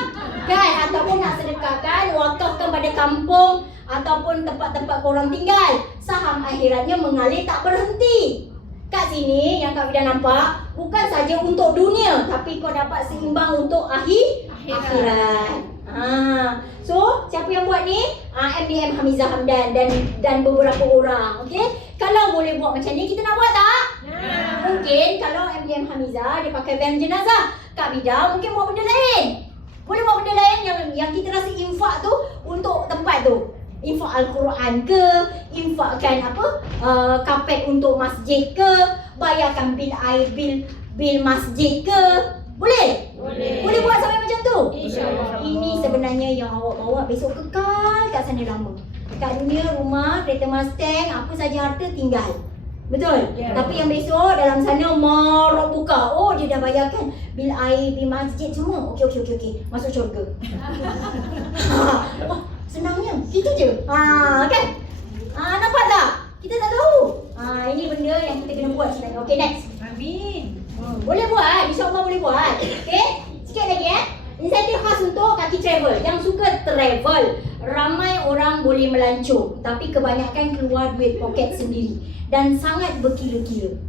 Kan? Ataupun nak sedekahkan, wakafkan pada kampung ataupun tempat-tempat korang tinggal. Saham akhiratnya mengalir tak berhenti. Kat sini yang Kak Vida nampak, bukan saja untuk dunia, tapi kau dapat seimbang untuk akhirat. So, siapa yang buat ni? MDM Hamizah Hamdan dan beberapa orang. Okey? Kalau boleh buat macam ni, kita nak buat tak? Mungkin kalau MDM Hamizah dia pakai van jenazah, Kak Vida mungkin buat benda lain. Boleh buat benda lain yang kita rasa infak tu untuk tempat tu. Infak Al-Quran ke, infakkan kapet untuk masjid ke, bayarkan bil air, bil masjid ke. Boleh? Boleh buat sampai macam tu? InsyaAllah. Ini sebenarnya yang awak bawa besok kekal kat sana lama. Kat dunia, rumah, kereta Mustang, apa saja harta tinggal. Betul? Yeah. Tapi yang besok dalam sana marok buka. Oh, dia dah bayarkan bil air, bil masjid semua. Okey. Masuk syurga. Oh, senangnya, gitu je. Kan? Nampak tak? Kita tak tahu. Ini benda yang kita kena buat sebenarnya. Okay, next. Amin. Boleh buat, insyaAllah boleh buat. Okay, sikit lagi insentif khas untuk kaki travel. Yang suka travel, ramai orang boleh melancong, tapi kebanyakan keluar duit poket sendiri dan sangat berkira-kira.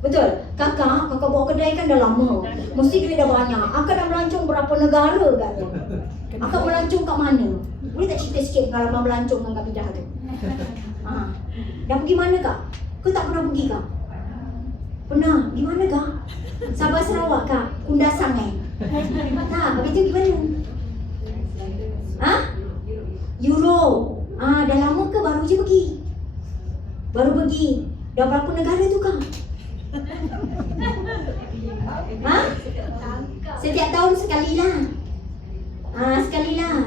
Betul? Kakak bawa kedai kan dah lama, mesti duit dah banyak. Akak dah melancong berapa negara kan? Akak melancong kat mana? Boleh tak cerita sikit pengalaman melancong dengan Kak Vida tu? Dah pergi mana Kak? Kau tak pernah pergi Kak? Pernah? Gimana Kak? Sabah Sarawak Kak? Kundasan habis tu gimana? Euro. Dah lama ke baru je pergi? Baru pergi. Dah berapa negara tu Kak? Setiap tahun sekali lah.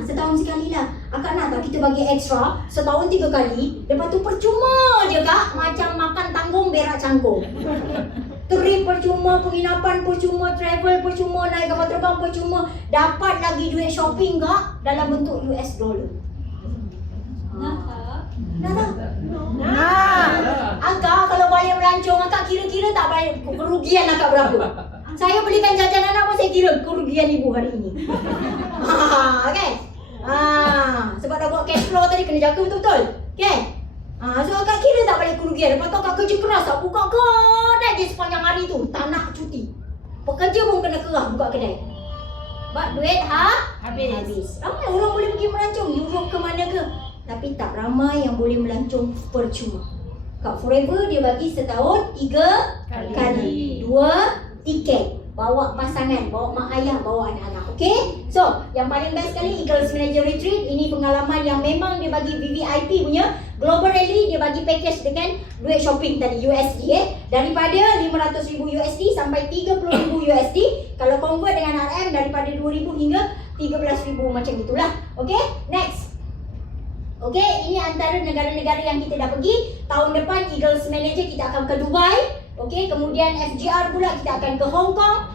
Setahun sekali lah. Akak nak tak kita bagi ekstra setahun 3 kali, lepas tu percuma je Kak, macam makan tanggung berak cangkung. Trip percuma, penginapan percuma, travel percuma, naik kapal terbang percuma, dapat lagi duit shopping Kak dalam bentuk US dollar. Nak tak? Akak kalau balik melancong, akak kira-kira tak balik kerugian akak berapa. Saya belikan jajan anak pun saya kira kerugian ibu hari ini. Kan? Sebab dah buat cash flow tadi, kena jaga betul-betul. Kan? So akak kira tak balik kerugian. Lepas tu akak kerja keras tak buka kedai je sepanjang hari tu. Tak nak cuti. Pekerja pun kena kerah buka kedai. Sebab duit habis. Ramai orang boleh pergi melancong Europe ke mana ke, tapi tak ramai yang boleh melancong percuma. Kat Forever dia bagi setahun 3 kali 2 tiket. Bawa pasangan, bawa mak ayah, bawa anak-anak. Okay? So, yang paling best sekali Eagles Manager Retreat. Ini pengalaman yang memang dia bagi VVIP punya. Global Rally dia bagi package dengan duit shopping tadi USD daripada 500,000 USD sampai 30,000 USD. Kalau convert dengan RM daripada 2,000 hingga 13,000 macam itulah. Okay? Next. Okey, ini antara negara-negara yang kita dah pergi. Tahun depan Eagles Manager kita akan ke Dubai. Okey, kemudian FGR pula kita akan ke Hong Kong.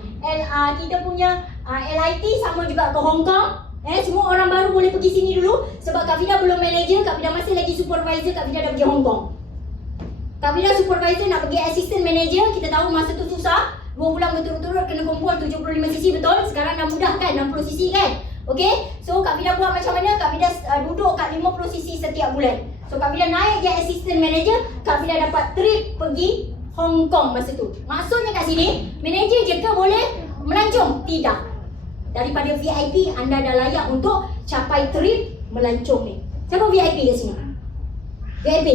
Kita punya LIT sama juga ke Hong Kong. Semua orang baru boleh pergi sini dulu sebab Kak Vida belum manager, Kak Vida masih lagi supervisor, Kak Vida dah pergi Hong Kong. Kak Vida supervisor nak pergi assistant manager, kita tahu masa tu susah. 2 bulan berturut-turut kena kumpul 75 cc betul. Sekarang dah mudah kan 60 cc kan. Okey, so Kak Vida buat macam mana? Kak Vida duduk kat 50 cc setiap bulan. So Kak Vida naik je assistant manager, Kak Vida dapat trip pergi Hong Kong masa tu. Maksudnya kat sini, manager je ke boleh melancong? Tidak. Daripada VIP, anda dah layak untuk capai trip melancong ni. Siapa VIP kat sini? VIP?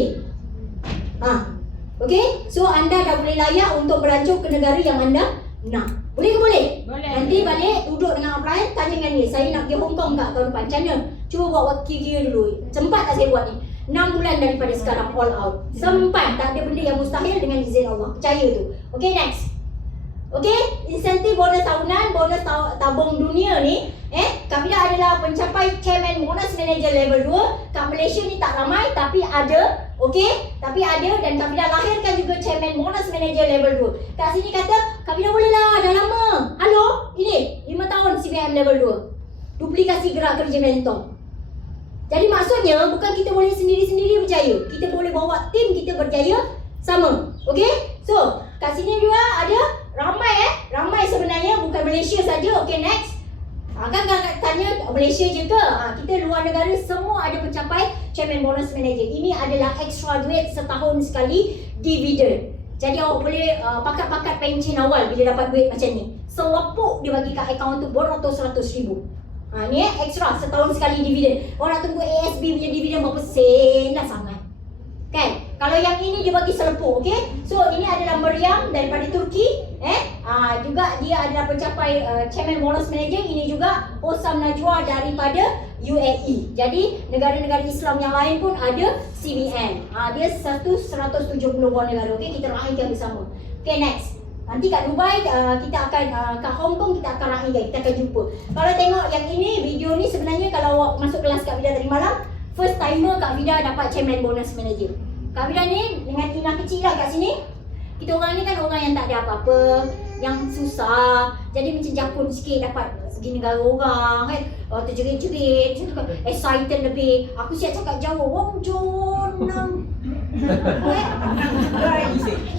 Okey, so anda dah boleh layak untuk melancong ke negara yang anda nak. Boleh ke boleh? Boleh. Nanti balik duduk dengan upline, tanya dengan dia, saya nak pergi Hong Kong tak tahun depan? Macam mana? Cuba buat kira dulu. Sempat tak saya buat ni? 6 bulan daripada sekarang all out. Sempat, tak ada benda yang mustahil dengan izin Allah. Percaya tu. Okay, next. Okay, insentif bonus tahunan, bonus tabung dunia ni Kak Vida adalah pencapai Chairman Bonus Manager level 2. Kat Malaysia ni tak ramai tapi ada. Okay, tapi ada dan Kak Vida lahirkan juga Chairman Bonus Manager level 2. Kat sini kata, Kak Vida boleh lah, dah lama. Halo, ini 5 tahun CBM level 2. Duplikasi gerak kerja mentor. Jadi maksudnya bukan kita boleh sendiri-sendiri berjaya. Kita boleh bawa tim kita berjaya sama. Okay, so kat sini juga ada ramai ramai sebenarnya, bukan Malaysia saja. Okay, next. Kan tanya Malaysia je ke? Kita luar negara semua ada pencapai Chairman Bonus Manager. Ini adalah extra duit setahun sekali dividen. Jadi awak boleh pakat-pakat pencen awal bila dapat duit macam ni. Selepuk dia bagi kat akaun tu beratus-ratus ribu. Ni extra setahun sekali dividen. Orang nak tunggu ASB punya dividen berapa sen lah sangat. Kan? Kalau yang ini dia bagi selepuk, okey? So ini adalah Meriam daripada Turki, juga dia adalah pencapai Chairman Bonus Manager. Ini juga Osam Najwa daripada UAE. Jadi negara-negara Islam yang lain pun ada CBN. Dia 170 buah negara, okey? Kita raikan bersama. Okey, next. Nanti kat Dubai kita akan kat Hong Kong kita akan raikan, kita akan jumpa. Kalau tengok yang ini, video ni sebenarnya kalau awak masuk kelas Kak Vida tadi malam, first timer Kak Vida dapat Chairman Bonus Manager. Kak Vida ni dengan Ina kecil lah kat sini. Kita orang ni kan orang yang tak ada apa-apa, yang susah. Jadi macam jakun sikit dapat segi negara orang kan. Terjerit-jerit, macam tu kan. Excited lebih. Aku siap cakap Jawa. Wong Jonang.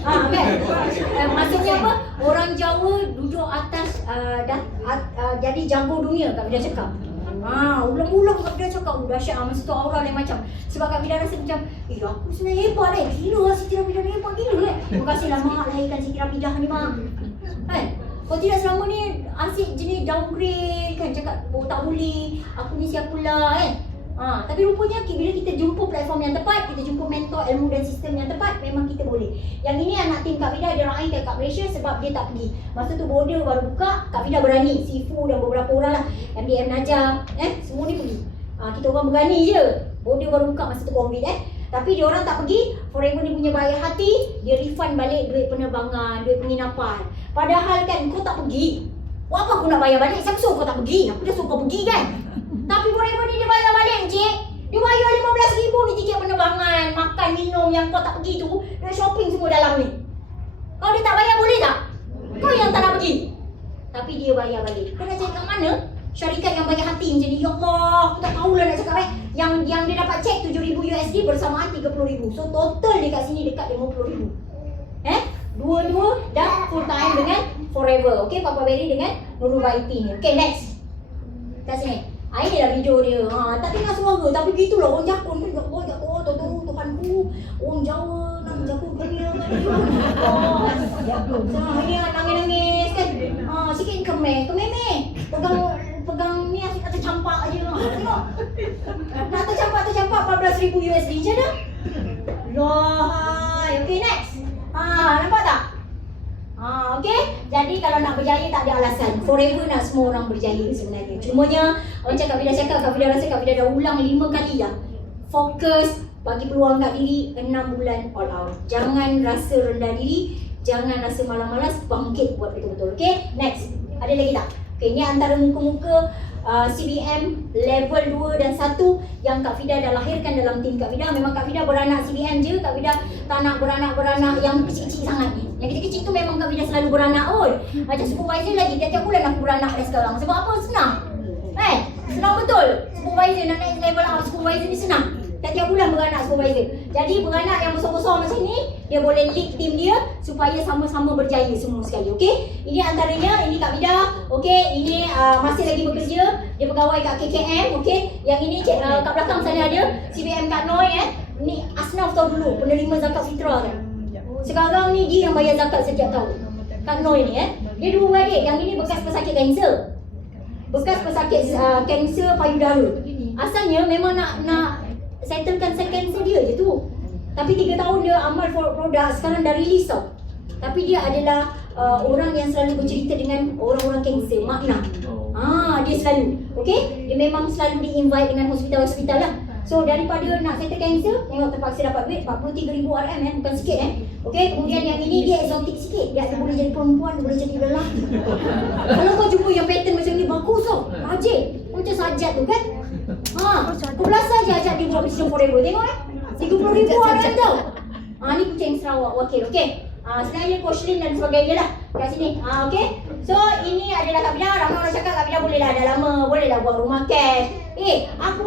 Kan? Maksudnya apa? Orang Jawa duduk atas jadi jago dunia Kak Vida cakap. Ulang-ulang Kak Vida cakap, dahsyat masa tu aura lain macam. Sebab Kak Vida rasa macam, aku sebenarnya hebat gila lah Siti Rafidah ni hebat gila Terima kasih lah Mak lahirkan Siti Rafidah ni Mak. Kan? Kalau tidak selama ni asyik jenis downgrade kan, cakap tak boleh, aku ni siapalah kan. Tapi rupanya bila kita jumpa platform yang tepat, kita jumpa mentor, ilmu dan sistem yang tepat, memang kita boleh. Yang ini anak tim Kak Vida dia raih kat Malaysia sebab dia tak pergi. Masa tu border baru buka, Kak Vida berani, Sifu dan beberapa orang lah, MDM Najam, semua ni pergi. Kita orang berani je. Border baru buka masa tu COVID Tapi dia orang tak pergi. Forever ni punya baik hati, dia refund balik duit penerbangan, duit penginapan. Padahal kan kau tak pergi. Buat apa aku nak bayar balik? Siapa suruh kau tak pergi? Aku dah suruh kau pergi kan? Tapi Forever ni dia bayar balik encik. Dia bayar RM15,000 ni tiket penerbangan, makan, minum yang kau tak pergi tu. Dia shopping semua dalam ni. Kalau dia tak bayar boleh tak? Kau yang tak nak pergi. Tapi dia bayar balik. Kau nak cari kat mana? Syarikat yang bayar hati macam ni. Ya Allah, aku tak tahulah nak cakap Yang dia dapat cek $7,000 USD bersamaan $30,000. So total dia kat sini dekat $50,000. Dua-dua dah full time dengan Forever. Okay, Papa Berry dengan Nurul Baiti ni. Okay, next. Kat sini. Ini lah video dia. Tak dengar suara. Tapi gitulah orang jakun kan. Allah jakun. Tuhanku. Orang Jawa nak jakun dunia kan. Ini nangis-nangis kan. Sikit kemeh. Pegang ni asyik nak tercampak je. Tengok. Nak tercampak $14,000 USD. Macam mana? Lohai. Okay, next. Nampak tak? Okay. Jadi kalau nak berjaya tak ada alasan. Forever nak semua orang berjaya sebenarnya. Cumanya macam Kak Vida cakap, Kak Vida rasa Kak Vida dah ulang 5 kali dah. Fokus, bagi peluang kat diri, 6 bulan all out. Jangan rasa rendah diri, jangan rasa malas-malas, bangkit buat betul-betul. Okay, next. Ada lagi tak? Okay, ni antara muka-muka CBM level 2 dan 1 yang Kak Fida dah lahirkan dalam tim Kak Fida. Memang Kak Fida beranak CBM je, Kak Fida tak nak beranak-beranak yang kecil-kecil sangat ni. Yang kecil-kecil tu memang Kak Fida selalu beranak pun. Macam supervisor lagi, tiap-tiap bulan aku beranak dah sekarang. Sebab apa? Senang. Senang betul. Supervisor nak naik level up, supervisor ni senang. Tiap-tiap bulan beranak supervisor. Jadi beranak yang besar-besar macam ni, dia boleh lead tim dia supaya sama-sama berjaya semua sekali. Okey? Ini antaranya, ini Kak Fida. Okey, ini masih lagi bekerja. Dia pegawai kat KKM. Okey? Yang ini kat belakang sana ada CBM Kak Noi. Ni Asnaf tahu dulu, penerima zakat fitrah kan. Sekarang ni dia yang bayar zakat setiap tahun. Kak Noi ni dia dua beradik. Yang ini bekas pesakit kanser. Bekas pesakit kanser payudara. Asalnya memang nak settlekan kanser dia je tu. Tapi 3 tahun dia amal produk, sekarang dah release tau. Tapi dia adalah orang yang selalu bercerita dengan orang-orang kanser, makna. Dia selalu, okey? Dia memang selalu di-invite dengan hospital-hospital lah. So daripada nak settle kanser, tengok terpaksa dapat duit 43,000 RM bukan sikit Okey, kemudian yang ini dia exotic sikit. Dia boleh jadi perempuan, boleh jadi lelaki. Kalau kau jumpa yang pattern macam ni bagus tau. Rajin. Macam Sajat tu kan? Kau belasah je ajak dia buat Business Forever. Tengok 30,000 orang tau. Ni kucing Sarawak wakil. Okey. Sebenarnya Coach Lin dan sebagainya lah kat sini. Okey. So ini adalah Kak Fida. Ramai orang cakap Kak Fida boleh dah lama, boleh dah buat rumah cash. Aku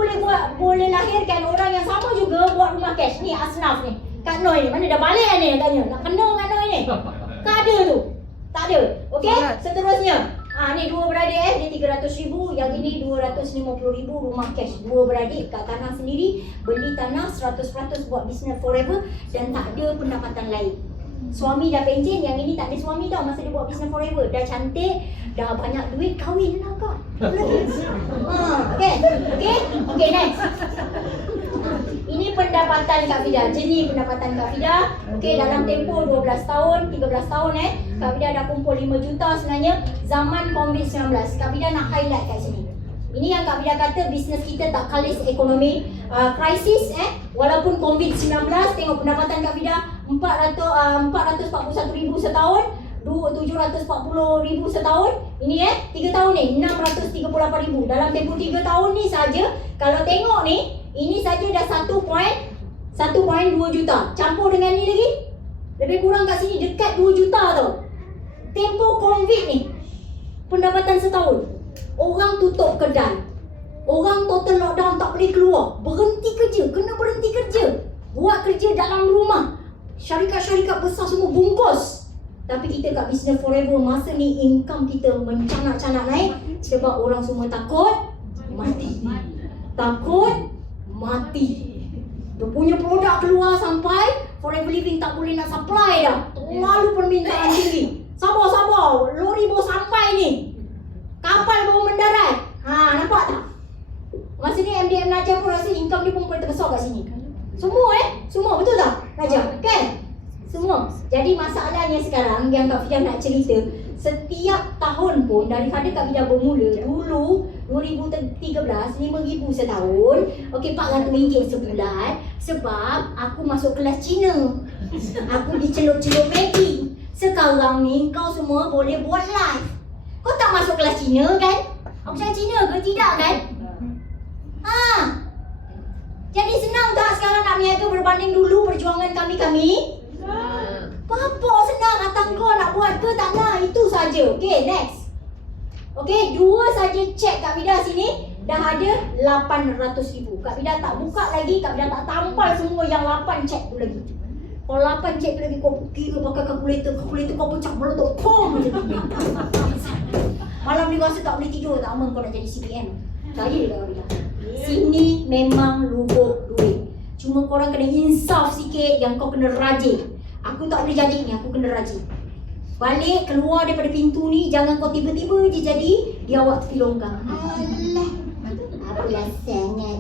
boleh lahirkan orang yang sama juga buat rumah cash. Ni Asnaf ni. Kak Noi ni, mana dah balik ni katanya. Nak kena Kak Noi ni. Tak ada tu. Tak ada. Okey. Seterusnya. Ni dua beradik dia 300,000, yang ini 250,000 rumah cash. Dua beradik kat tanah sendiri, beli tanah 100% buat Business Forever dan tak ada pendapatan lain. Suami dah pencen, yang ini tak ada suami tau masa dia buat Business Forever. Dah cantik, dah banyak duit, kahwin lah kak. Okay, next. Ini pendapatan Kak Fida, jenis pendapatan Kak Fida. Okey, dalam tempoh 12 tahun, 13 tahun Kak Fida dah kumpul 5 juta sebenarnya zaman COVID-19. Kak Fida nak highlight kat sini. Ini yang Kak Fida kata bisnes kita tak kalis ekonomi krisis walaupun COVID-19. Tengok pendapatan Kak Fida 441,000 setahun, 740,000 setahun. Ini 3 tahun ni 638,000. Dalam tempoh 3 tahun ni saja, kalau tengok ni, ini saja dah 1.2 juta. Campur dengan ni lagi, lebih kurang kat sini dekat 2 juta tau. Tempoh COVID ni, pendapatan setahun. Orang tutup kedai, orang total lockdown, tak boleh keluar, berhenti kerja, kena berhenti kerja, buat kerja dalam rumah. Syarikat-syarikat besar semua bungkus. Tapi kita kat Business Forever masa ni income kita mencanak-canak naik sebab orang semua takut mati. Takut mati. Dia punya produk keluar sampai Forever Living tak boleh nak supply dah. Terlalu permintaan tinggi. Sabar. Lori baru sampai ni. Kapal baru mendarat. Nampak tak? Masa ni MDM Najah pun rasa income dia pun paling terbesar kat sini. Semua betul tak Najah? Kan? Semua. Jadi masalahnya sekarang yang Kak Fida nak cerita, setiap tahun pun daripada Kak Fida bermula dulu 2013 5,000 setahun, okey RM400 sebulan sebab aku masuk kelas Cina. Aku dicelup-celup Maggi. Sekarang ni kau semua boleh buat live. Kau tak masuk kelas Cina kan? Aku cakap Cina ke tidak kan? Jadi senang tak sekarang nak berniaga berbanding dulu perjuangan kami? Apa senang atas kau nak buat ke tak nak, itu saja. Okey, next. Okey, 2 saja cek Kak Fida sini dah ada 800,000. Kak Fida tak buka lagi, Kak Fida tak tampal semua yang 8 cek tu lagi. Kalau 8 cek tu lagi kau kira pakai kalkulator kau pecah meletup. Pom macam ni. Malam ni rasa tak boleh tidur, tak aman kau nak jadi CPM. Saya dia Kak Fida. Sini memang lubuk duit. Cuma korang kena insaf sikit yang kau kena rajin. Aku tak boleh jadi ni, aku kena rajin. Balik, keluar daripada pintu ni, jangan kau tiba-tiba je jadi dia awak tepi longkang. Alah, apalah sangat.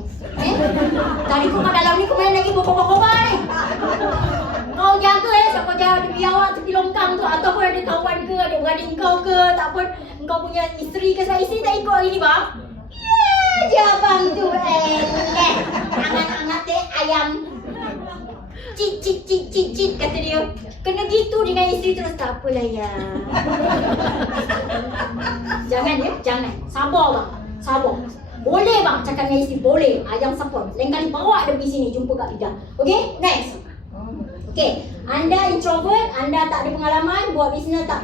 Tadi kau kat dalam ni kau main lagi boba-boba ni. Kau jaga siapa jaga dia awak tepi longkang tu. Ataupun ada kawan ke, ada beradik kau ke, takpun kau punya isteri ke, sebab isteri tak ikut hari ni bang. Je abang tu angat-angat ayam. Cit kata dia. Kena gitu dengan isteri terus, tak apalah ya. Jangan. Sabar bang. Sabar. Boleh bang cakap dengan isteri, boleh. Yang support. Lain kali bawa dia pergi sini jumpa Kak Ida. Okay, next. Okay, anda introvert, anda tak ada pengalaman, buat bisnes tak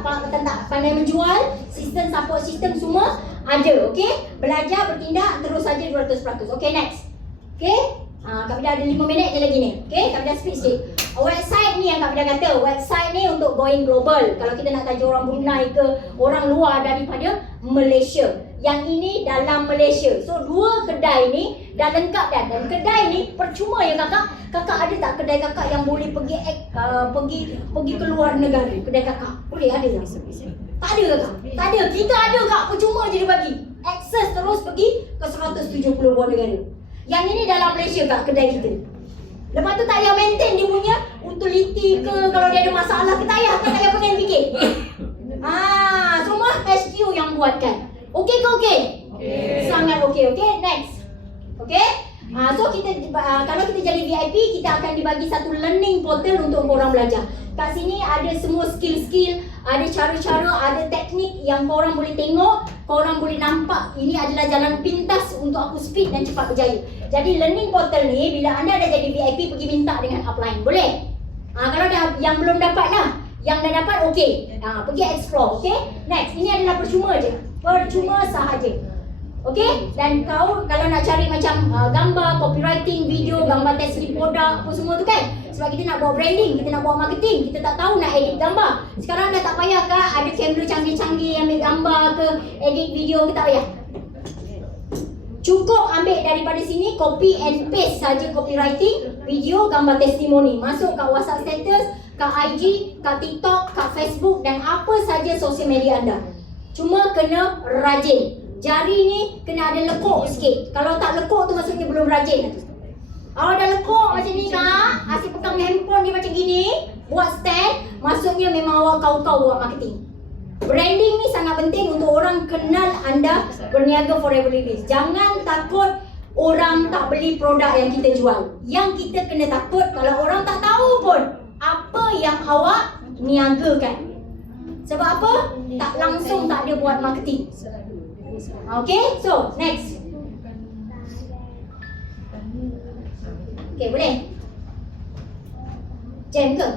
pandai menjual, sistem support sistem semua ada, okay? Belajar, bertindak, terus saja 200%. Okay, next. Okay, Kak Vida ada 5 minit je lagi ni. Okay, Kak Vida speak sikit. Website ni yang Kak Vida kata, website ni untuk going global. Kalau kita nak tajuk orang Brunei ke orang luar daripada Malaysia. Yang ini dalam Malaysia. So 2 kedai ni dah lengkap dah. Dan kedai ni percuma ya kakak. Kakak ada tak kedai kakak yang boleh pergi pergi ke luar negara? Kedai kakak boleh ada tak? Tak ada kakak. Tak ada. Kita ada kak. Percuma je dia bagi. Akses terus pergi ke 170 buah negara. Yang ini dalam Malaysia kak, kedai kita. Lepas tu tak payah maintain dia punya utility ke, kalau dia ada masalah ke, tak payah pening fikir. Semua HQ yang buatkan. Okey ke okey? Okay. Sangat okey. Okay, next. Okay? So kita kalau kita jadi VIP, kita akan dibagi satu learning portal untuk korang belajar. Kat sini ada semua skill-skill, ada cara-cara, ada teknik yang korang boleh tengok, korang boleh nampak. Ini adalah jalan pintas untuk aku speed dan cepat berjaya. Jadi learning portal ni, bila anda dah jadi VIP, pergi minta dengan upline. Boleh? Kalau dah yang belum dapat lah, yang dah dapat okey. Pergi explore, okey? Next, ini adalah percuma je. Percuma sahaja. Okey? Dan kau kalau nak cari macam gambar, copywriting, video, gambar testing produk, apa semua tu kan? Sebab kita nak buat branding, kita nak buat marketing, kita tak tahu nak edit gambar. Sekarang dah tak payah kah ada kamera canggih-canggih ambil gambar ke, edit video ke, tak payah. Cukup ambil daripada sini, copy and paste saja copywriting, video, gambar testimoni. Masuk kat WhatsApp status, kat IG, kat TikTok, kat Facebook dan apa saja sosial media anda. Cuma kena rajin. Jari ni kena ada lekuk sikit. Kalau tak lekuk tu maksudnya belum rajin. Kalau dah lekuk macam ni kak, asyik pegang handphone dia macam gini, buat stand, maksudnya memang awak kau-kau buat marketing. Branding ni sangat penting untuk orang kenal anda berniaga forever living. Jangan takut orang tak beli produk yang kita jual. Yang kita kena takut kalau orang tak tahu pun apa yang awak niagakan. Sebab apa? Tak langsung tak ada buat marketing. Okay, so next. Okay, boleh? Jam ke?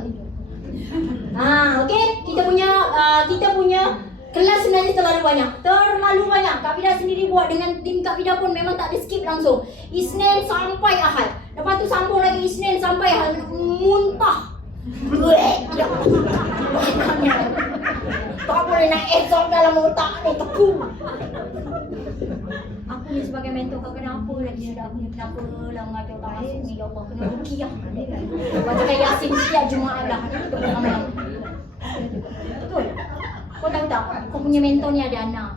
Okay, kita punya kelas sebenarnya terlalu banyak. Kak Vida sendiri buat dengan tim Kak Vida pun memang tak ada skip langsung. Isnin sampai Ahad. Lepas tu sambung lagi Isnin sampai Ahad. Muntah. Tak boleh nak absorb dalam otak ni, tepu. Aku ni sebagai mentor kadang-kadang apa lagi sudah aku ni kenapa lah mengajar otak masuk ni, ya Allah, kena rukiah. Bacakan Yasin setiap Jumaat dah. Betul? Kau tahu tak, kau punya mentor ni ada anak,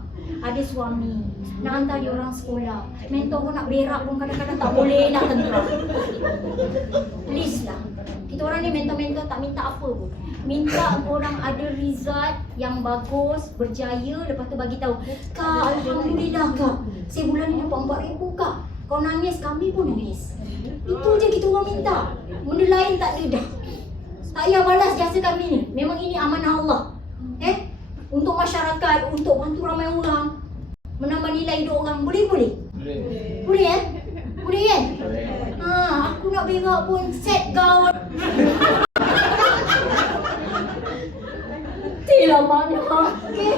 ada suami, nak hantar dia orang sekolah. Mentor kau nak berak pun kadang-kadang tak boleh nak tentera. Please lah. Kita orang ni mentor-mentor tak minta apa pun. Minta korang ada result yang bagus, berjaya, lepas tu bagi tahu, Kak, alhamdulillah Kak, saya bulan ni dapat 4,000 Kak. Kau nangis, kami pun nangis. Itu je kita orang minta. Benda lain tak ada dah. Tak payah balas jasa kami ni. Memang ini amanah Allah. Untuk masyarakat, untuk bantu ramai orang, menambah nilai hidup orang. Boleh? Boleh Boleh kan? Aku nak berak pun set gaun. Tilah mana. Okay.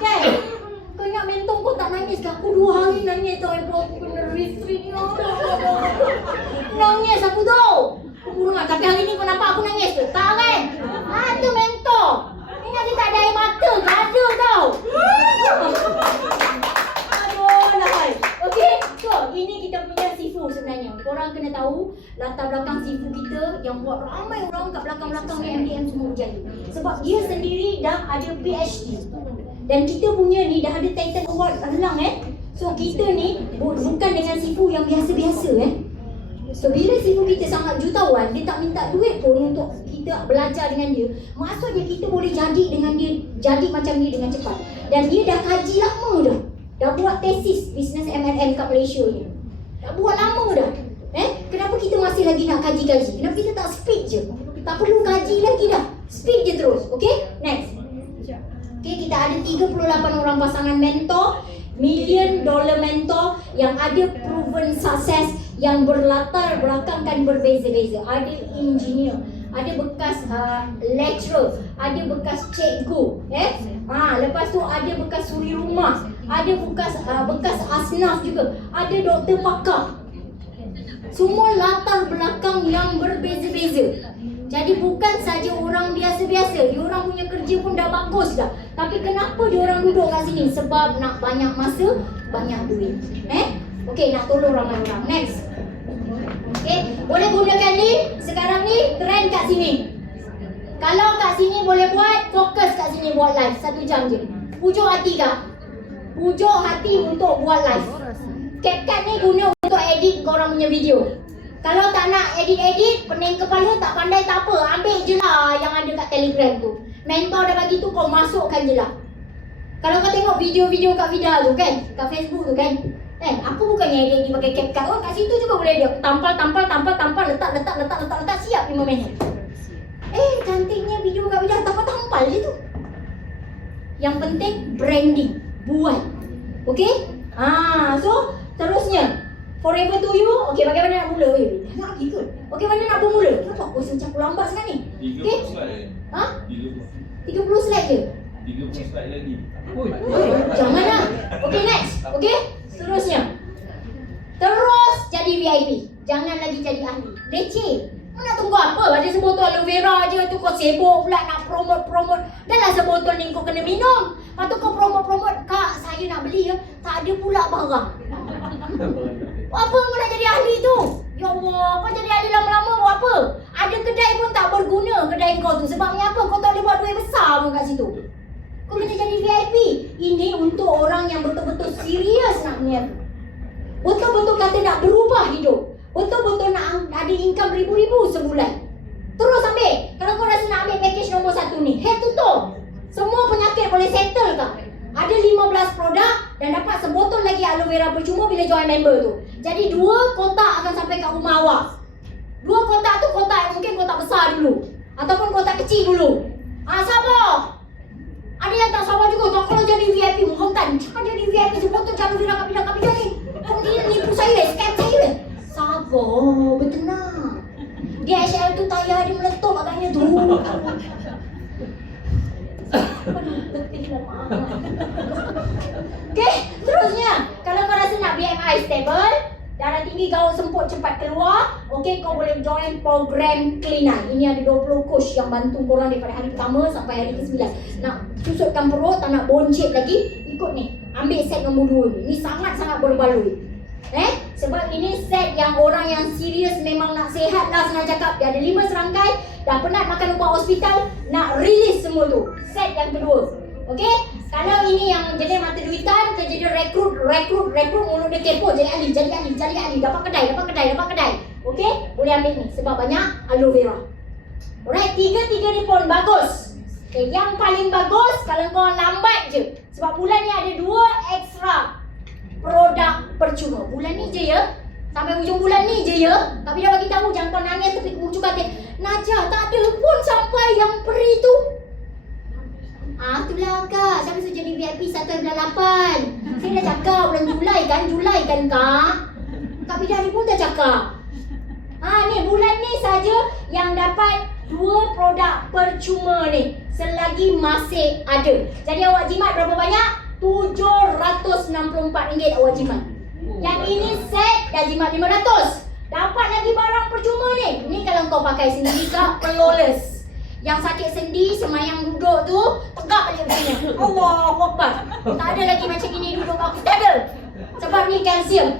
Kan? Kau ingat mentor kau tak nangis ke? Aku 2 hari nangis tau. Aku kena restrain. Nangis aku tau. Tapi hari ni kau nampak aku nangis ke? Tak kan? Tu mentor. Ingat dia tak ada air mata ke? Ada tau. Aduh lah. Okay, so ini kita punya Sifu sebenarnya. Korang kena tahu latar belakang Sifu kita yang buat ramai orang kat belakang-belakang ni MDM semua berjaya. Sebab dia sendiri dah ada PhD. Dan kita punya ni dah ada title award helang So kita ni bukan dengan Sifu yang biasa-biasa So bila Sifu kita sangat jutawan, dia tak minta duit pun untuk kita belajar dengan dia. Maksudnya kita boleh jadi dengan dia, jadi macam dia dengan cepat. Dan dia dah kaji lama dah. Dah buat tesis bisnes MLM kat Malaysia ni. Dah buat lama dah. Kenapa kita masih lagi nak kaji-kaji? Kenapa kita tak speed je? Tak perlu kaji lagi dah. Speed je terus. Okay? Next. Okay, kita ada 38 orang pasangan mentor $1 million mentor yang ada proven sukses, yang berlatar belakangkan berbeza-beza. Ada engineer, ada bekas lecturer, ada bekas cikgu, lepas tu ada bekas suri rumah, ada bekas asnaf juga, ada doktor pakar. Semua latar belakang yang berbeza-beza. Jadi bukan saja orang biasa-biasa, diorang punya kerja pun dah bagus dah. Tapi kenapa diorang duduk kat sini? Sebab nak banyak masa, banyak duit. Okey, nak tolong ramai orang. Next. Okey, boleh gunakan ni. Sekarang ni trend kat sini. Kalau kat sini boleh buat, fokus kat sini buat live 1 jam je. Pujuk hati kah? Pujuk hati untuk buat live. CapCut ni guna untuk edit korang punya video. Kalau tak nak edit-edit, pening kepala, tak pandai tak apa, ambil je lah yang ada kat Telegram tu. Mentor dah bagi tu, kau masukkan je lah. Kalau kau tengok video-video kat Vida tu kan, kat Facebook tu kan, aku bukannya edit ni pakai CapCut. Oh, kat situ juga boleh dia tampal, letak, siap 5 minit. Cantiknya video kat Vida, tampal je tu. Yang penting branding, buat. Okey? So terusnya Forever to you. Okey, bagaimana nak mula? Nak lagi ke? Okey, mana nak bermula? Kenapa aku rasa macam aku lambat sangat ni? 30 slide. 30 slide je? 30 slide lagi. Jangan lah. Okey, next. Okey, seterusnya. Terus jadi VIP. Jangan lagi jadi ahli. Leceh. Kau nak tunggu apa? Ada sebotol aloe vera je tu, kau sibuk pula nak promote. Dah lah sebotol ni kau kena minum. Lepas tu kau promote. Kak, saya nak beli ya. Tak ada pula barang. Apa kau nak jadi ahli tu? Ya Allah, kau jadi ahli lama-lama buat apa? Ada kedai pun tak berguna kedai kau tu. Sebabnya apa? Kau tak boleh buat duit besar pun kat situ. Kau kena jadi VIP. Ini untuk orang yang betul-betul serius nak niat. Betul-betul kata nak berubah hidup. Betul-betul nak ada income ribu-ribu sebulan. Terus ambil. Kalau kau rasa nak ambil package nombor 1 ni, head to toe. Semua penyakit boleh settle kah? Ada 15 produk dan dapat sebotol lagi aloe vera percuma bila join member tu. Jadi 2 kotak akan sampai kat rumah awak. 2 kotak tu kotak mungkin kotak besar dulu ataupun kotak kecil dulu. Sabar. Ada yang tak sabar juga. Tak kalau jadi VIP menghantan. Jangan jadi VIP sebotol aloe vera kat bidang ni. Kau ni nipu saya, scam saya. Sabar, bertenang. DHL tu tayar dia meletup agaknya tu. Okey, terusnya kalau kau rasa nak BMI stable, darah tinggi, gaul semput cepat keluar, okey, kau boleh join program Clean9. Ini ada 20 coach yang bantu korang daripada hari pertama sampai hari ke-9. Nak susutkan perut, tak nak boncit lagi, ikut ni. Ambil set nombor 2 ni. Ini sangat-sangat berbaloi. Sebab ini set yang orang yang serius memang nak sihat lah, senang cakap. Dia ada 5 serangkai, dah penat makan ubat hospital, nak release semua tu. Set yang kedua. Okey? Kalau ini yang jenis mata duitan, kerja dia rekrut, mulut dia kepo, jadi ahli. Dapat kedai. Okey? Boleh ambil ni sebab banyak aloe vera. Alright, tiga ni pun bagus. Okay, yang paling bagus kalau kau lambat je. Sebab bulan ni ada 2 extra produk percuma. Bulan ni je ya. Sampai hujung bulan ni je ya. Tapi dah bagi tahu jangan kau nangis tepi kebucu kata, Najah tak ada pun sampai yang peri tu. Itulah kak. Siapa suruh jadi VIP 1 bulan 8. Saya dah cakap bulan Julai kan kak. Kak Bidari pun dah cakap. Ni bulan ni saja yang dapat 2 produk percuma ni. Selagi masih ada. Jadi awak jimat berapa banyak? RM764 awak jimat. Yang ini set dah jimat 500. Dapat lagi barang percuma ni. Ni kalau kau pakai sendiri kak, flawless. Yang sakit sendi, semayang duduk tu, tegak balik begini. Allahu Akbar. Tak ada lagi macam ini duduk aku. Tak ada. Sebab ni kalsium.